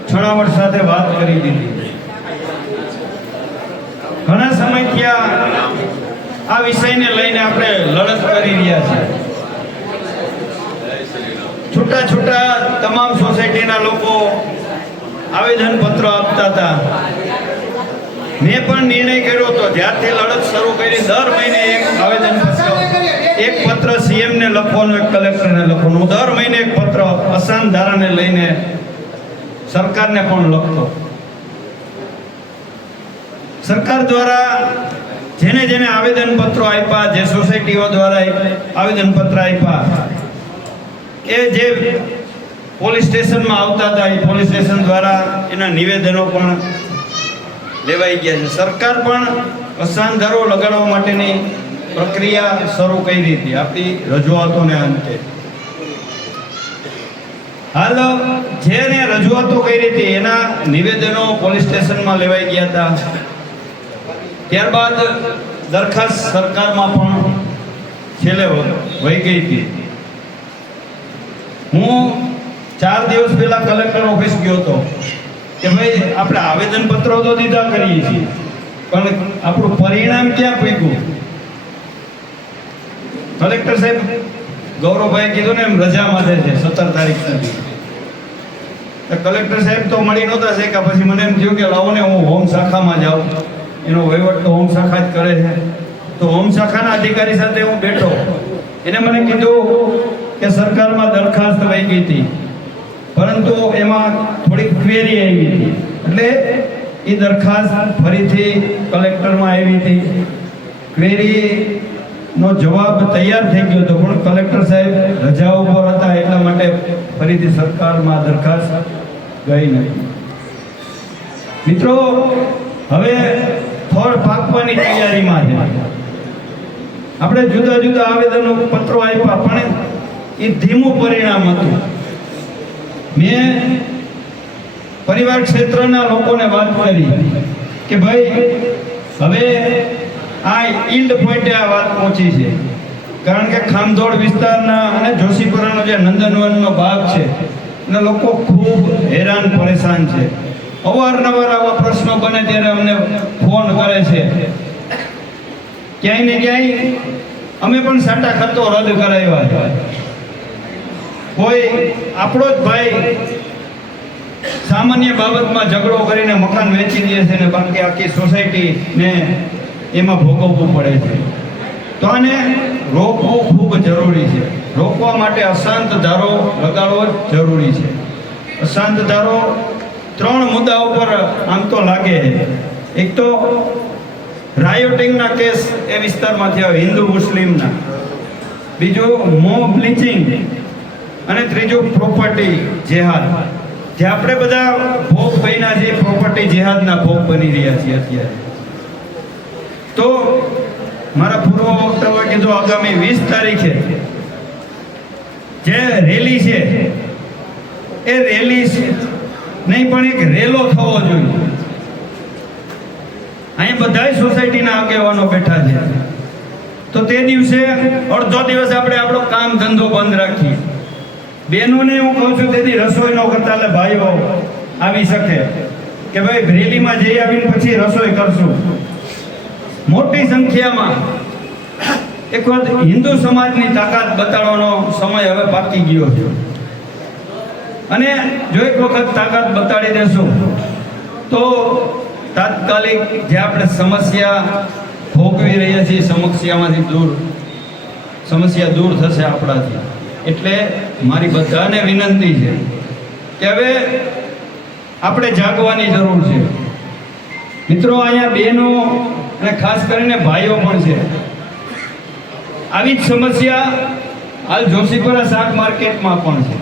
છણાવટ સાથે વાત કરી દીધી. ઘણા સમયથી આ વિષયને લઈને આપણે લડત કરી રહ્યા છીએ. છૂટા છૂટા તમામ સોસાયટીના લોકો આવેદનપત્રો આપતા હતા. મેં પણ નિર્ણય કર્યો હતો જ્યારથી લડત શરૂ કરી, દર મહિને એક આવેદનપત્ર, એક પત્ર સીએમને લખવાનું, એક કલેક્ટરને લખવાનું. દર મહિને એક પત્ર અશાંત ધારાને લઈને સરકારને પણ લખતો. સરકાર દ્વારા જેને જેને આવેદનપત્રો આપ્યા, જે સોસાયટીઓ દ્વારા આવેદનપત્ર આપ્યા, એ જે પોલીસ સ્ટેશનમાં આવતા હતા, એ પોલીસ સ્ટેશન દ્વારા એના નિવેદનો પણ લેવાઈ ગયા છે. સરકાર પણ અસાનધારો લગાડવા માટેની પ્રક્રિયા શરૂ કરી હતી આપણી રજૂઆતોને અંતે. હાલ જેને રજૂઆતો કરી હતી એના નિવેદનો પોલીસ સ્ટેશનમાં લેવાઈ ગયા હતા. ત્યારબાદ દરખાસ્ત સરકારમાં પણ છેલ્લે વહી ગઈ હતી. હું 4 દિવસ પહેલા કલેક્ટર ઓફિસ ગયો હતો કે ભાઈ આપણે આવેદનપત્રો તો દીધા કરીએ છીએ, પણ આપણું પરિણામ ક્યાં પૂગ્યું? કલેક્ટર સાહેબ ગૌરવભાઈ કીધું ને એમ રજામાં છે 17 તારીખ સુધી. કલેક્ટર સાહેબ તો મળી નહોતા શક્યા. પછી મને એમ થયું કે લાવો ને હું હોમ શાખામાં જાઉં, એનો વહીવટ તો હોમ શાખા જ કરે છે. તો હોમ શાખાના અધિકારી સાથે હું બેઠો. એને મને કીધું કે સરકારમાં દરખાસ્ત વહી ગઈ હતી, પરંતુ એમાં થોડીક ક્વેરી આવી હતી, એટલે એ દરખાસ્ત ફરીથી કલેક્ટરમાં આવી હતી. ક્વેરીનો જવાબ તૈયાર થઈ ગયો હતો, પણ કલેક્ટર સાહેબ રજા ઉપર હતા, એટલા માટે ફરીથી સરકારમાં દરખાસ્ત ગઈ નથી. મિત્રો, હવે ફળ પાકવાની તૈયારીમાં છે. આપણે જુદા જુદા આવેદનો પત્રો આપ્યા, પણ એ ધીમું પરિણામ હતું. મેં પરિવાર ક્ષેત્રના લોકોને વાત કરી કે ભાઈ હવે આ ઈલ્ડ પોઈન્ટે આ વાત પહોંચી છે, કારણ કે ખામધોળ વિસ્તારના અને જોશીપુરાનો જે નંદનવનનો ભાગ છે એના લોકો ખૂબ હેરાન પરેશાન છે. અવારનવાર આવા પ્રશ્નો બને ત્યારે અમને ફોન કરે છે. ક્યાંય ને ક્યાંય અમે પણ સાટા ખર્ચો રદ કરાવ્યા. કોઈ આપણો જ ભાઈ સામાન્ય બાબતમાં ઝઘડો કરીને મકાન વેચી દે છે ને બાકી આખી સોસાયટીને એમાં ભોગવવું પડે છે. તો આને રોકવું ખૂબ જરૂરી છે. રોકવા માટે અશાંત ધારો લગાડવો જરૂરી છે. અશાંત ધારો 3 મુદ્દા ઉપર આમ તો લાગે છે. એક તો રાયોટિંગના કેસ એ વિસ્તારમાં થયા, હિન્દુ મુસ્લિમના. બીજું મોબ લિંચિંગ, અને ત્રીજું પ્રોપર્ટી જેહાદ. જે આપણે બધા ભોગ બન્યા છીએ, પ્રોપર્ટી જેહાદના ભોગ બની રહ્યા છીએ અત્યારે. તો મારા પૂર્વ વક્તાઓએ કીધું આગામી 20 તારીખે જે રેલી છે એ રેલી નહીં પણ એક રેલો થવો જોઈએ. અહીં બધાય સોસાયટીના આગેવાનો બેઠા છે. તો તે દિવસે અડધો દિવસ આપણે આપણો કામ ધંધો બંધ રાખીએ. બહેનોને હું કહું છું તેથી રસોઈ ન કરતા, એટલે ભાઈઓ આવી શકે કે ભાઈ રેલીમાં જઈ આવીને પછી રસોઈ કરશું. મોટી સંખ્યામાં એક વખત હિન્દુ સમાજની તાકાત બતાડવાનો સમય હવે પાકી ગયો છે. અને જો એક વખત તાકાત બતાડી દેશું તો તાત્કાલિક જે આપણે સમસ્યા ભોગવી રહ્યા છીએ સમસ્યા દૂર થશે આપણાથી. એટલે મારી બધાને વિનંતી છે કે હવે આપણે જાગવાની જરૂર છે. મિત્રો, અહીંયા બહેનો અને ખાસ કરીને ભાઈઓ પણ છે. આવી જ સમસ્યા હાલ જોશીપુરા શાક માર્કેટમાં પણ છે.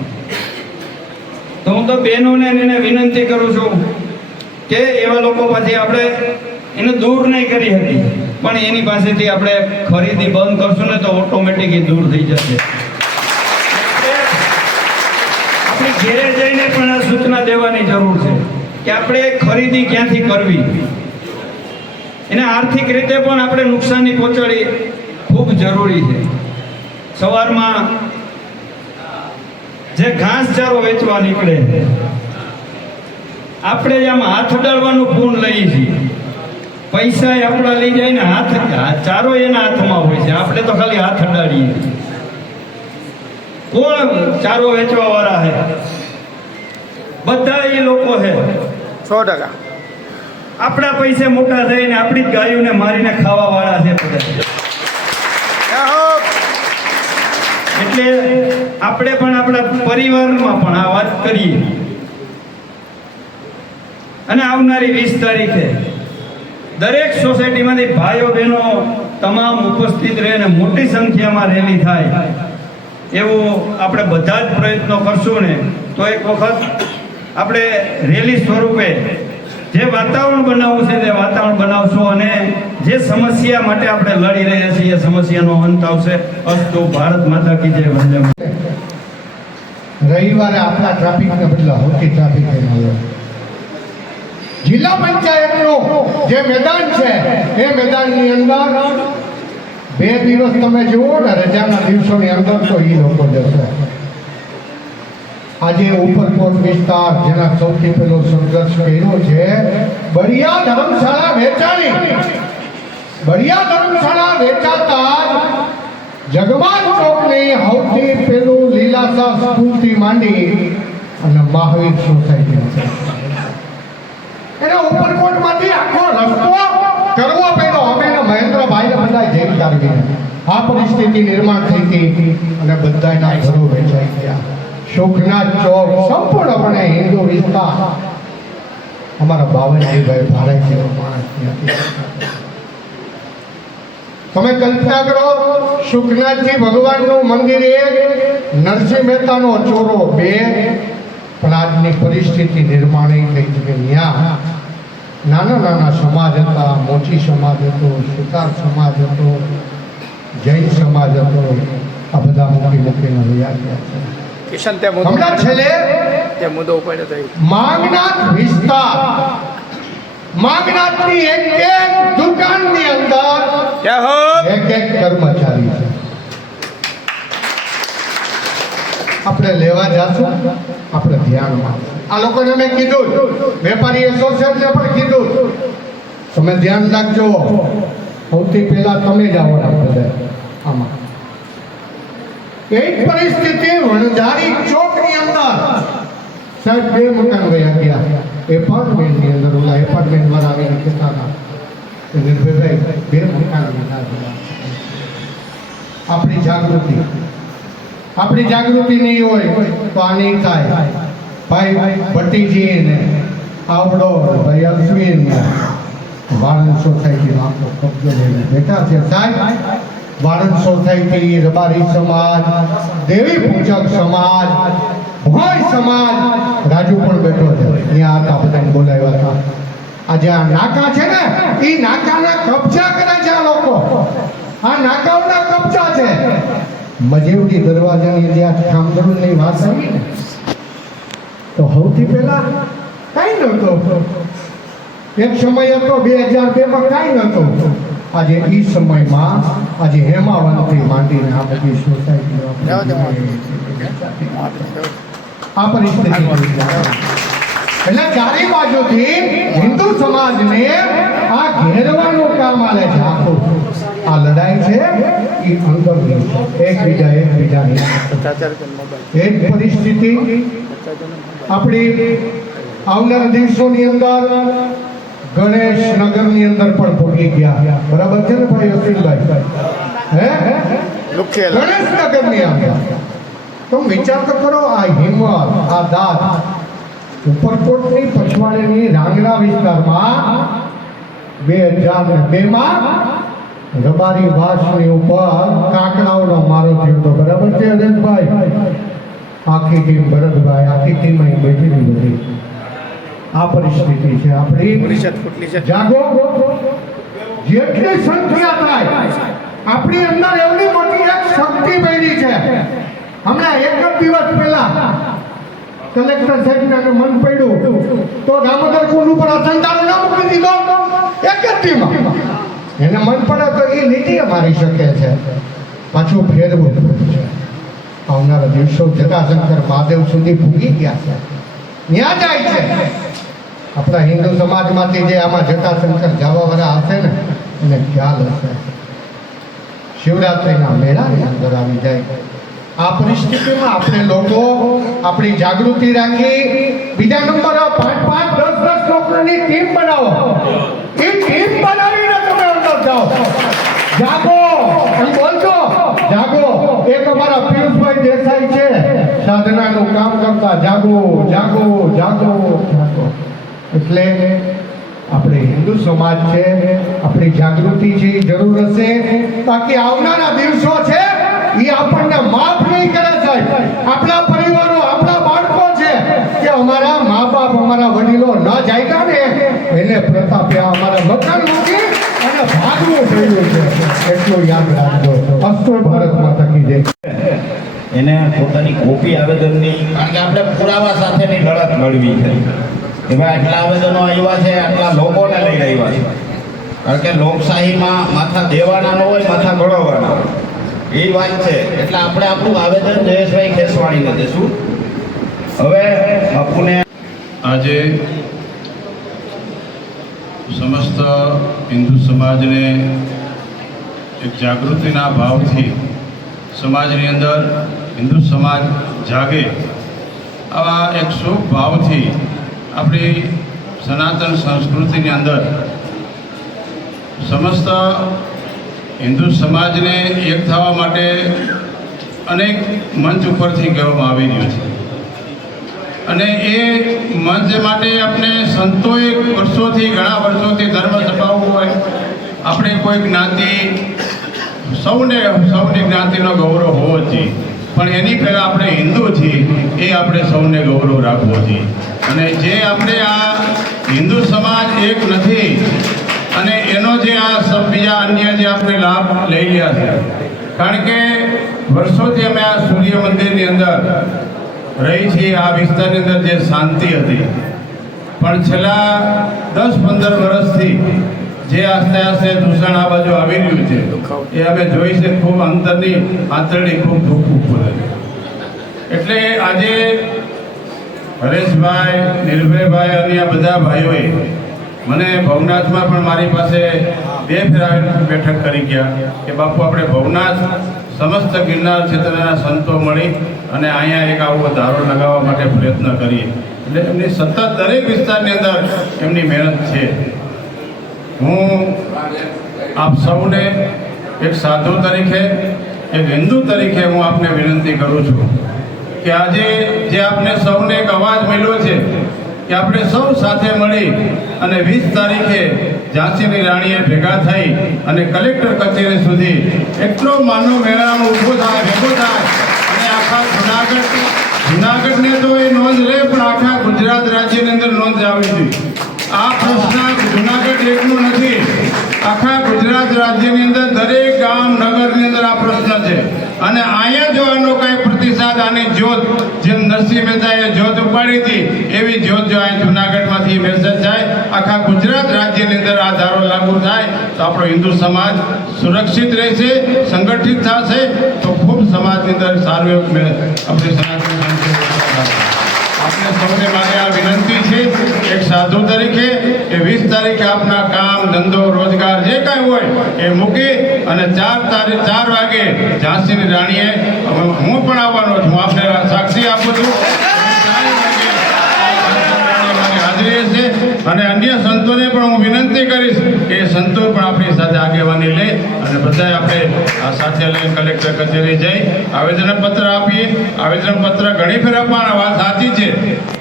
તો હું તો બહેનોને એને વિનંતી કરું છું કે એવા લોકો પાસેથી આપણે એને દૂર નહીં કરી શકીએ, પણ એની પાસેથી આપણે ખરીદી બંધ કરશું ને તો ઓટોમેટિક એ દૂર થઈ જશે. આપણે ઘેરે જઈને પણ આ સૂચના દેવાની જરૂર છે કે આપણે ખરીદી ક્યાંથી કરવી. એને આર્થિક રીતે પણ આપણે નુકસાની પહોંચાડી ખૂબ જરૂરી છે. સવારમાં જે ઘાસચારો વેચવા નીકળે, આપણે આમ હાથ અડાડવાનું પૂન લઈએ છીએ. પૈસા આપણા લઈ જાય ને ચારો એના હાથમાં હોય છે. આપણે તો ખાલી હાથ અડાડીએ. કોણ ચારો વેચવા વાળા છે? બધા એ લોકો છે. 100%. આપણા પૈસે મોટા થઈને આપણી જ ગાયોને મારીને ખાવા વાળા છે બધા. એટલે આપણે પણ આપણા પરિવારમાં પણ આ વાત કરીએ. અને આવનારી 20 તારીખે દરેક સોસાયટીમાંથી ભાઈઓ બહેનો તમામ ઉપસ્થિત રહે અને મોટી સંખ્યામાં રેલી થાય એવો આપણે બધા જ પ્રયત્નો કરશું ને તો એક વખત આપણે રેલી સ્વરૂપે જે વાતાવરણ બનાવવું છે તે વાતાવરણ બનાવશું અને જે સમસ્યા માટે આપણે લડી રહ્યા છીએ એ સમસ્યાનો અંત આવશે. અસ્તુ. ભારત માતા કી જય. વંદે માતરમ. રવિવારે આપણા ટ્રાફિકને બદલે હોતી ટ્રાફિક આવ્યો. જિલ્લા પંચાયતનું જે મેદાન છે એ મેદાનની અંદર 2 દિવસ તમે જુઓ ને રજાના દિવસોની અંદર તો એ લોકો જશે. આજે ઉપરકોટ વિસ્તાર જેના સૌથી પહેલો સંઘર્ષ કર્યો છે બળિયા ધર્મશાળા વેચાતા જગમાન ચોકની સૌથી પેલું લીલાસા સ્કૂલથી માંડી અને મહાવીર સોસાયટી છે એને ઉપરકોટમાંથી આખો રસ્તો કરવો પડ્યો. અમે મહેન્દ્રભાઈને બધા જૈન કારવીને આ પરિસ્થિતિ નિર્માણ થઈ હતી અને બધાના ઘરો વેચાઈ ગયા. સુખનાથ ચોક સંપૂર્ણપણે હિન્દુ વિસ્તાર અમારા બાવનજીભાઈ ભારતજીનો માણસ નથી. તમે કલ્પના કરો સુખનાથજી ભગવાનનું મંદિર 1, નરસિંહ મહેતાનો ચોરો 2, પણ આજની પરિસ્થિતિ નિર્માણ થઈ છે કે ત્યાં નાના સમાજ હતા. મોચી સમાજ હતો, સુતાર સમાજ હતો, જૈન સમાજ હતો. આ બધા મૂકીને રહ્યા ગયા છે. હમણાં છેલ્લે માંગનાથ વિસ્તાર, માંગનાથની એક દુકાનની અંદર એક કર્મચારી છે. આપણે લેવા જાશું, આપણે ધ્યાનમાં આ લોકોને મેં કીધું, વેપારી એસોસિએશનને પણ કીધું, તમે ધ્યાન રાખજો. સૌથી પહેલા તમે જ આવવાના બધા આમાં. એક પરિસ્થિતિ વણઝારી ચોકની અંદર સાહેબ 2 મકાન વયા ગયા. એપાર્ટમેન્ટની અંદર ઓલા એપાર્ટમેન્ટ વાળા આવીને કહેતા હતા કે નિર્ભયભાઈ 2 મકાન લીધા. આપણી જાગૃતિ નહીં હોય તો આ નહીં થાય. ભાઈ ભટ્ટીજી ને આવડો ભાઈ અશ્વિન વાળંદ સોસાયટીનો આખો કબજો લઈને બેઠા છે. સાહેબ વાળંદ સોસાયટી, રબારી સમાજ, દેવી પૂજક સમાજ, ભોય સમાજ, રાજુ પણ બેઠો છે. ત્યાં હતા, બધાને બોલાવ્યા હતા. આજે આ નાકા છે ને એ નાકાના કબજા કરે છે આ લોકો. આ નાકાઓના કબજા છે. મજેવડી દરવાજાની જ્યાં ખામદરુની વાત આવી ને તો સૌથી પહેલા કઈ નહોતો. એક સમય હતો 2002માં કઈ નહોતો. આજે એ સમયમાં આજે હેમાવનથી માંડીને આ બધી સોસાયટીઓ આ પરિસ્થિતિ એટલે ચારે બાજુથી હિન્દુ સમાજને આ ઘેરવાનું કામ આલે છે. આખું આ લડાઈ છે એ અંદરની એકબીજાની એક પરિસ્થિતિ આપણી આવનારા દિવસોની અંદર ગણેશ નગરની અંદર પણ પહોંચી ગયા. બરાબર છે ને ભાઈ અસીલભાઈ? ગણેશ નગરની અંદર તમે વિચાર તો કરો. આ હિંમત, આ દાંત ઉપરકોટની પછવાડેની રાંગણા વિસ્તારમાં 2002માં રબારી વાસની ઉપર કાકડાઓનો મારો થયો હતો. બરાબર છે હરેશભાઈ? આખી ટીમ ભરતભાઈ, આખી ટીમ અહીં બેઠેલી બધી. આ પરિસ્થિતિ છે આપણી. જાગો, જેટલી સંખ્યા થાય આપણી અંદર એવડી મોટી એક શક્તિ પડી છે. હમણાં 1 દિવસ પહેલા કલેક્ટર સાહેબને મન પડ્યું તો દામોદર કુંડ ઉપર અસંતાનો ના મૂકી દીધો. એક જ દીમાં એને મન પડે તો એ નીતિ મારી શકે છે. પાછું ફેરવું છે. આવનારા દિવસો જટાશંકર મહાદેવ સુધી પૂગી ગયા છે. ત્યાં જાય છે. આપણા હિન્દુ સમાજમાંથી જે આમાં જટાશંકર જવાવાળા હશે ને એને ખ્યાલ હશે. શિવરાત્રિના મેળાની અંદર આવી જાય. આ પરિસ્થિતિમાં આપણે લોકો આપણી જાગૃતિ રાખી બીજા નંબર 5-5, 10-10 લોકોની ટીમ બનાવો. એ ટીમ બનાવીને તમે અંદર જાઓ. જાગો એમ બોલજો. જાગો. એક અમારા પિયુષભાઈ દેસાઈ છે સાધનાનું કામ કરતા. જાગો જાગો જાગો જાગો. એટલે આપણે હિન્દુ સમાજ છે, આપણી જાગૃતિ છે એ જરૂર હશે. બાકી આવનારા દિવસો છે એ આપણને માફ નહીં કરે સાહેબ. આપણા પરિવારો, આપણા બાળકો છે કે અમારા મા બાપ, અમારા વડીલો ન જાગ્યા ને એને પ્રતાપે અમારા મકાન મૂકી અને ભાગવું થયું છે. એટલું યાદ રાખજો. અસ્તુ ભારત માતા કી જય. એને પોતાની કોપી આવેદનની, કારણ કે આપણે પુરાવા સાથેની લડત લડવી છે કે ભાઈ આટલા આવેદનો આવ્યા છે, આટલા લોકોને લઈને આવ્યા છે. કારણ કે લોકશાહીમાં માથા દેવાના ન હોય, માથા ગળવાના હોય, એ વાત છે. એટલે આપણે આપણું આવેદન જયેશભાઈ ખેસવાણીને દેશું. હવે બાપુને આજે સમસ્ત હિન્દુ સમાજને એક જાગૃતિના ભાવથી સમાજની અંદર હિન્દુ સમાજ જાગે આવા એક શુભ ભાવથી આપણી સનાતન સંસ્કૃતિની અંદર સમસ્ત હિન્દુ સમાજને એક થવા માટે અનેક મંચ ઉપરથી કહેવામાં આવી રહ્યું છે. અને એ મંચ માટે આપણે સંતોએ વર્ષોથી, ઘણા વર્ષોથી ધર્મ સભાઓ હોય, આપણે કોઈ જ્ઞાતિ, સૌની જ્ઞાતિનો ગૌરવ હોવો જ જોઈએ, પણ એની પહેલાં આપણે હિન્દુ છીએ એ આપણે સૌને ગૌરવ રાખવો જોઈએ. અને જે આપણે આ હિન્દુ સમાજ એક નથી અને એનો જે આ બીજા અન્ય જે આપણે લાભ લઈ રહ્યા છે, કારણ કે વર્ષોથી અમે આ સૂર્ય મંદિરની અંદર રહી છીએ, આ વિસ્તારની અંદર જે શાંતિ હતી, પણ છેલ્લા 10-15 વર્ષથી જે આસ્તે આસ્તે દૂષણ આ બાજુ આવી રહ્યું છે એ અમે જોઈ છે. ખૂબ અંતરની આંતરડી ખૂબ ધોખું ખોલે. એટલે આજે હરેશભાઈ, નિર્ભયભાઈ અને આ બધા ભાઈઓએ મને ભવનાથમાં પણ મારી પાસે 2 ફેરા બેઠક કરી ગયા કે બાપુ આપણે ભવનાથ સમસ્ત ગિરનાર ક્ષેત્રના સંતો મળી અને અહીંયા એક આવો ધારો લગાવવા માટે પ્રયત્ન કરીએ. એટલે એમની સતત દરેક વિસ્તારની અંદર એમની મહેનત છે. હું આપ સૌને એક સાધુ તરીકે, એક હિન્દુ તરીકે હું આપને વિનંતી કરું છું કે આજે જે આપને સૌને એક અવાજ મળ્યો છે કે આપણે સૌ સાથે મળી અને 20 તારીખે ઝાંસીની રાણીએ ભેગા થઈ અને કલેક્ટર કચેરી સુધી એટલો માનવ મેળાનો ઊભો થાય, ભેગો થાય અને આખા જુનાગઢને તો એ નોંધ લે, પણ આખા ગુજરાત રાજ્યની અંદર નોંધ આવી જોઈએ. આ પ્રશ્ન જુનાગઢ એકનું નથી, આખા ગુજરાત રાજ્યની અંદર દરેક ગામ, નગરની અંદર આ પ્રશ્ન છે. અને અહીંયા જો આનો કાંઈ પ્રતિસાદ, આની જ્યોત, જેમ નરસિંહ મહેતાએ જ્યોત ઉપાડી હતી એવી જ્યોત જો અહીં જુનાગઢમાંથી મેસેજ થાય, આખા ગુજરાત રાજ્યની અંદર આ ધારો લાગુ થાય તો આપણો હિન્દુ સમાજ સુરક્ષિત રહેશે, સંગઠિત થશે, તો ખૂબ સમાજની અંદર સારું એવું આપણી સનાતન આપણે સૌને મારે આ વિનંતી છે એક સાધુ તરીકે કે 20 તારીખે આપના કામ, ધંધો, રોજગાર જે કાંઈ હોય એ મૂકી અને 4 વાગે ઝાંસીની રાણીએ હું પણ આવવાનો છું, હું આપને સાક્ષી આપું છું. હાજરી છે અને અન્ય સંતોને પણ હું વિનંતી કરીશ કે સંતો પણ આપણી સાથે આગેવાની લે અને બધા આપણે આ સાથે લઈને કલેક્ટર કચેરી જઈ આવેદનપત્ર આપીએ. આવેદનપત્ર ઘણી ફેર આપવાના, વાત સાચી છે,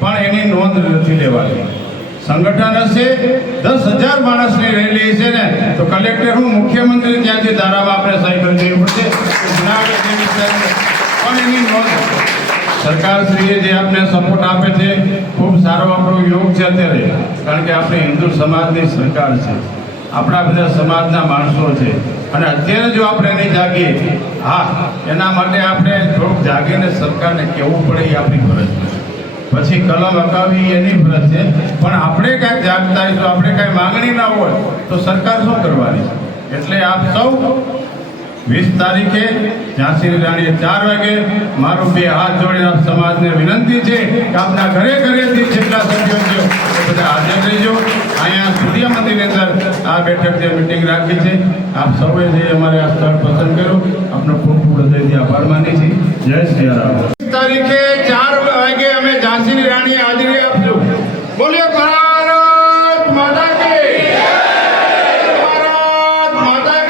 પણ એની નોંધ નથી લેવાની. સંગઠન હશે, 10,000 માણસની રેલી છે ને તો કલેક્ટર હું મુખ્યમંત્રી ત્યાંથી ધારામાં આપણે સહી કરી દેવી પડશે. પણ એની નોંધ સરકારશ્રીએ જે આપને સપોર્ટ આપે છે, ખૂબ સારો આપણો યોગ છે અત્યારે, કારણ કે આપણી હિન્દુ સમાજની સરકાર છે, આપણા બધા સમાજના માણસો છે અને અત્યારે જો આપણે નહીં જાગીએ, હા એના માટે આપણે થોડુંક જાગીને સરકારને કહેવું પડે એ આપણી ફરજ છે. પછી કલમ અકાવી એની ફરજ છે, પણ આપણે કાંઈક જાગતા હોય, તો આપણે કાંઈ માંગણી ના હોય તો સરકાર શું કરવાની? એટલે આપ સૌ 20 તારીખે ઝાંસીની રાણીએ 4 વાગે મારું 2 હાથ જોડીને સમાજને વિનંતી છે કે આપના ઘરે ઘરેથી જેટલા સભ્યો છે એ બધા હાજર રહેજો. અહીંયા સૂર્ય મંદિરની અંદર આ બેઠક જે મિટિંગ રાખી છે, આપ સૌએ જે અમારે આ સ્થળ પસંદ કર્યું, આપનો ખૂબ ખૂબ હૃદયથી આભાર માની છીએ. જય શ્રી રામ. 20 તારીખે 4 વાગે અમે ઝાંસીની રાણીએ હાજરી આપશું. બોલીએ ભારત માતા કી જય! ભારત માતા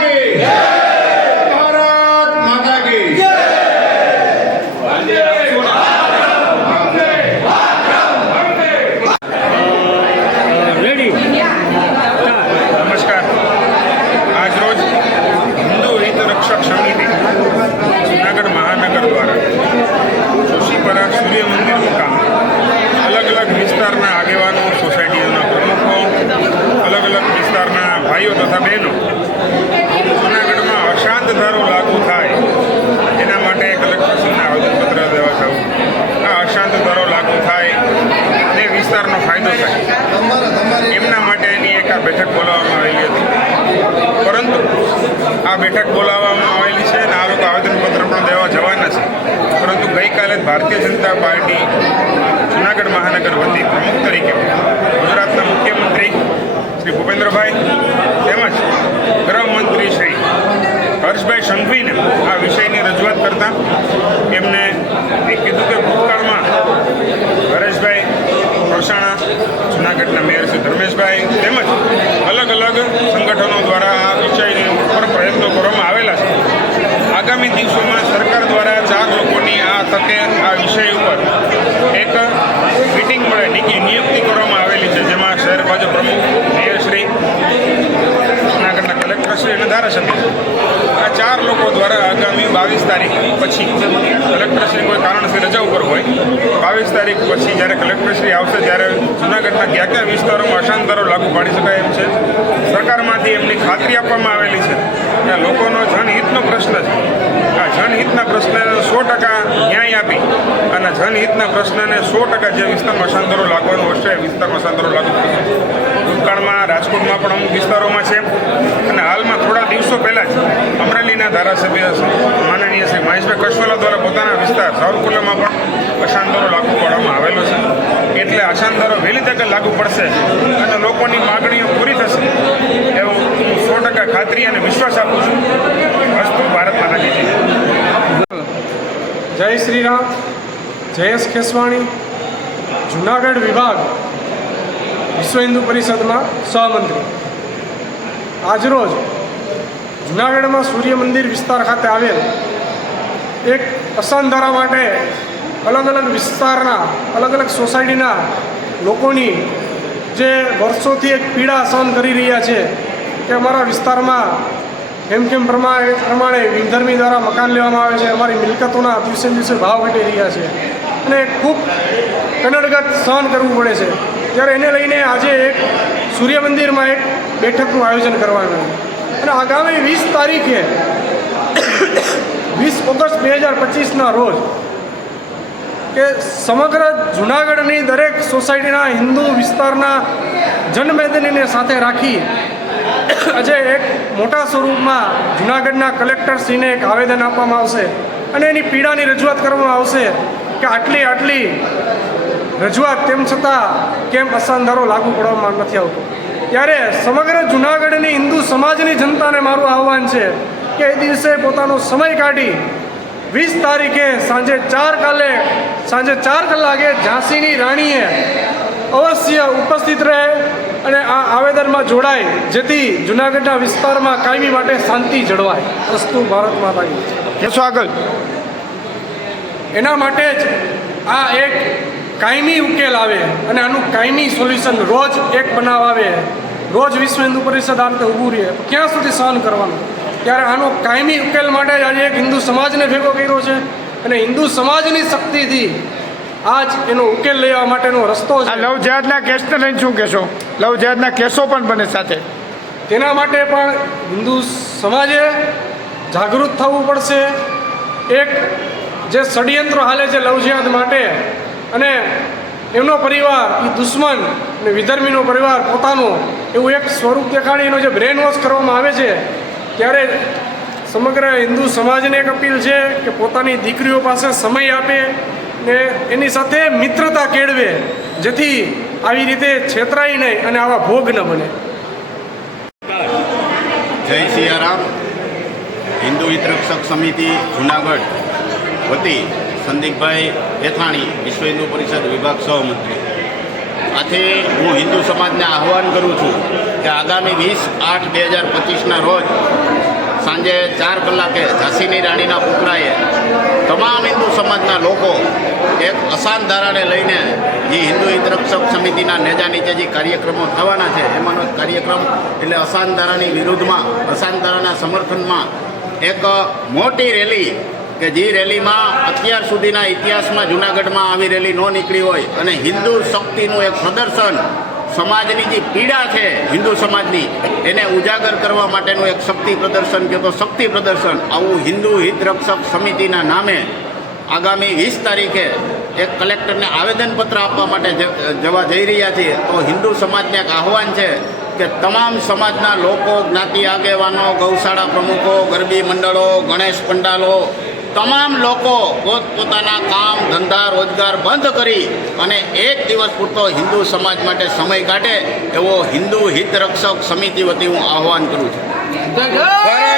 કી જય! આ બેઠક બોલાવવામાં આવેલી છે અને આ લોકો આવેદનપત્ર પણ દેવા જવાના છે. પરંતુ ગઈકાલે જ ભારતીય જનતા પાર્ટી જૂનાગઢ મહાનગર વતી પ્રમુખ તરીકે ગુજરાતના મુખ્યમંત્રી શ્રી ભૂપેન્દ્રભાઈ તેમજ ગૃહમંત્રી શ્રી હર્ષભાઈ સંઘવીને આ વિષયની રજૂઆત કરતા એમને કીધું કે ભૂતકાળમાં હરેશભાઈ ખોસાણા, જૂનાગઢના મેયર શ્રી ધર્મેશભાઈ તેમજ અલગ અલગ સંગઠનો દ્વારા આ વિષયની ઉપર પ્રયત્નો કરવામાં આવેલા છે. આગામી દિવસોમાં સરકાર દ્વારા 4 લોકોની આ તકે આ વિષય ઉપર એક મિટિંગ મળે નિયુક્તિ કરવામાં આવેલી છે, જેમાં શહેર ભાજપ પ્રમુખ, મેયરશ્રી, જૂનાગઢના કલેક્ટરશ્રી અને ધારાસભ્ય આ 4 લોકો દ્વારા આગામી 22 તારીખ પછી કલેક્ટરશ્રી કોઈ કારણથી રજા ઉપર હોય 22 તારીખ પછી જ્યારે કલેક્ટરશ્રી આવશે ત્યારે જૂનાગઢના કયા કયા વિસ્તારોમાં અશાંતરો લાગુ પાડી શકાય એમ છે. સરકારમાંથી એમની ખાતરી આપવામાં આવેલી છે કે આ લોકોનો જનહિતનો પ્રશ્ન છે. આ જનહિતના પ્રશ્નને 100% ન્યાય આપી અને જનહિતના પ્રશ્નને 100% જે વિસ્તારમાં અશાંતરો લાગવાનું હશે એ વિસ્તારમાં અશાંતરો લાગુ પડશે. ભૂતકાળમાં રાજકોટમાં પણ અમુક વિસ્તારોમાં છે અને હાલમાં થોડા દિવસો પહેલાં જ અમરેલીના ધારાસભ્ય માનનીય શ્રી મહેશભાઈ કસવાલા દ્વારા પોતાના વિસ્તાર સાવરકુંડલામાં પણ અશાંતરો લાગુ પાડવામાં આવેલો છે. એટલે અશાંતરો વહેલી તકે લાગુ પડશે અને લોકોની માગણીઓ પૂરી થશે એવું હું 100% ખાતરી અને વિશ્વાસ આપું છું. અસ્તુ ભારત માતાની જય. જય શ્રી રામ. જયેશ ખેસવાણી, જુનાગઢ વિભાગ, વિશ્વ હિન્દુ પરિષદમાં સહમંત્રી. આજરોજ જુનાગઢમાં સૂર્ય મંદિર વિસ્તાર ખાતે આવેલ એક અસાંધારા માટે અલગ અલગ વિસ્તારના અલગ અલગ સોસાયટીના લોકોની જે વર્ષોથી એક પીડા સહન કરી રહ્યા છે કે અમારા વિસ્તારમાં કેમ પ્રમાણે વિધર્મી દ્વારા મકાન લેવામાં આવે છે, અમારી મિલકતોના દિવસે દિવસે ભાવ ઘટી રહ્યા છે અને ખૂબ કનડગત સહન કરવું પડે છે. ત્યારે એને લઈને આજે એક સૂર્ય મંદિરમાં એક બેઠકનું આયોજન કરવામાં આવ્યું અને આગામી 20 તારીખે 20 ઓગસ્ટ 2025ના રોજ કે સમગ્ર જૂનાગઢની દરેક સોસાયટીના હિન્દુ વિસ્તારના જનમેદનીને સાથે રાખી આજે એક મોટા સ્વરૂપમાં જૂનાગઢના કલેક્ટરશ્રીને એક આવેદન આપવામાં આવશે અને એની પીડાની રજૂઆત કરવામાં આવશે કે આટલી રજૂઆત તેમ છતાં કેમ અસાંધારો લાગુ પડવામાં નથી આવતો. ત્યારે સમગ્ર જૂનાગઢની હિન્દુ સમાજની જનતાને મારું આહ્વાન છે કે એ દિવસે પોતાનો સમય કાઢી 20 તારીખે સાંજે 4 કલાકે ઝાંસીની રાણીએ અવશ્ય ઉપસ્થિત રહે અને આ આવેદનમાં જોડાય, જેથી જૂનાગઢના વિસ્તારમાં કાયમી માટે શાંતિ જળવાય. અસ્તુ ભારત માતાની. કેસો આગળ એના માટે જ આ એક કાયમી ઉકેલ આવે અને આનું કાયમી સોલ્યુશન રોજ એક બનાવ આવે, રોજ વિશ્વ હિન્દુ પરિષદ આ રીતે ઊભું રહે. ક્યાં સુધી સહન કરવાનું? ત્યારે આનો કાયમી ઉકેલ માટે જ આજે એક હિન્દુ સમાજને ભેગો કર્યો છે અને હિન્દુ સમાજની શક્તિથી આજ એનો ઉકેલ લેવા માટેનો રસ્તો છે. આ લવ જેહાદના કેસને લઈને શું કહેશો? લવ જેહાદના કેસો પણ બને સાથે. તેના માટે પણ હિન્દુ સમાજે જાગૃત થવું પડશે. એક જે ષડયંત્રો હાલે છે લવ જેહાદ માટે અને એમનો પરિવાર એ દુશ્મન અને વિધર્મીનો પરિવાર પોતાનો એવું એક સ્વરૂપ દેખાડી એનો જે બ્રેન વોશ કરવામાં આવે છે, ત્યારે સમગ્ર હિન્દુ સમાજને એક અપીલ છે કે પોતાની દીકરીઓ પાસે સમય આપે ને એની સાથે મિત્રતા કેળવે, જેથી આવી રીતે છેતરાય નહીં અને આવા ભોગ ન બને. જય સિયારામ. હિન્દુ હિતરક્ષક સમિતિ જૂનાગઢ વતી સંદીપભાઈ એથાણી, વિશ્વ હિન્દુ પરિષદ વિભાગ સહમંત્રી. આથી હું હિન્દુ સમાજને આહ્વાન કરું છું કે આગામી 20/8/2025ના રોજ સાંજે 4 કલાકે ઝાંસીની રાણીના પુતળાએ તમામ હિન્દુ સમાજના લોકો એક અશાંત ધારાને લઈને જે હિન્દુ હિતરક્ષક સમિતિના નેજા નીચે જે કાર્યક્રમો થવાના છે એમાંનો એક કાર્યક્રમ એટલે અશાંત ધારાની વિરુદ્ધમાં, અશાંત ધારાના સમર્થનમાં એક મોટી રેલી કે જે રેલીમાં અત્યાર સુધીના ઇતિહાસમાં જૂનાગઢમાં આવી રેલી ન નીકળી હોય અને હિન્દુ શક્તિનું એક પ્રદર્શન, સમાજની જે પીડા છે હિન્દુ સમાજની એને ઉજાગર કરવા માટેનું એક શક્તિ પ્રદર્શન કે તો શક્તિ પ્રદર્શન આવું હિન્દુ હિતરક્ષક સમિતિના નામે આગામી 20 તારીખે એક કલેક્ટરને આવેદનપત્ર આપવા માટે જવા જઈ રહ્યા છીએ. તો હિન્દુ સમાજને એક આહ્વાન છે કે તમામ સમાજના લોકો, જ્ઞાતિ આગેવાનો, ગૌશાળા પ્રમુખો, ગરબી મંડળો, ગણેશ પંડાલો, તમામ લોકો પોતપોતાના કામ ધંધા રોજગાર બંધ કરી અને એક દિવસ પૂરતો હિન્દુ સમાજ માટે સમય કાઢે એવો હિન્દુ હિત રક્ષક સમિતિ વતી હું આહવાન કરું છું.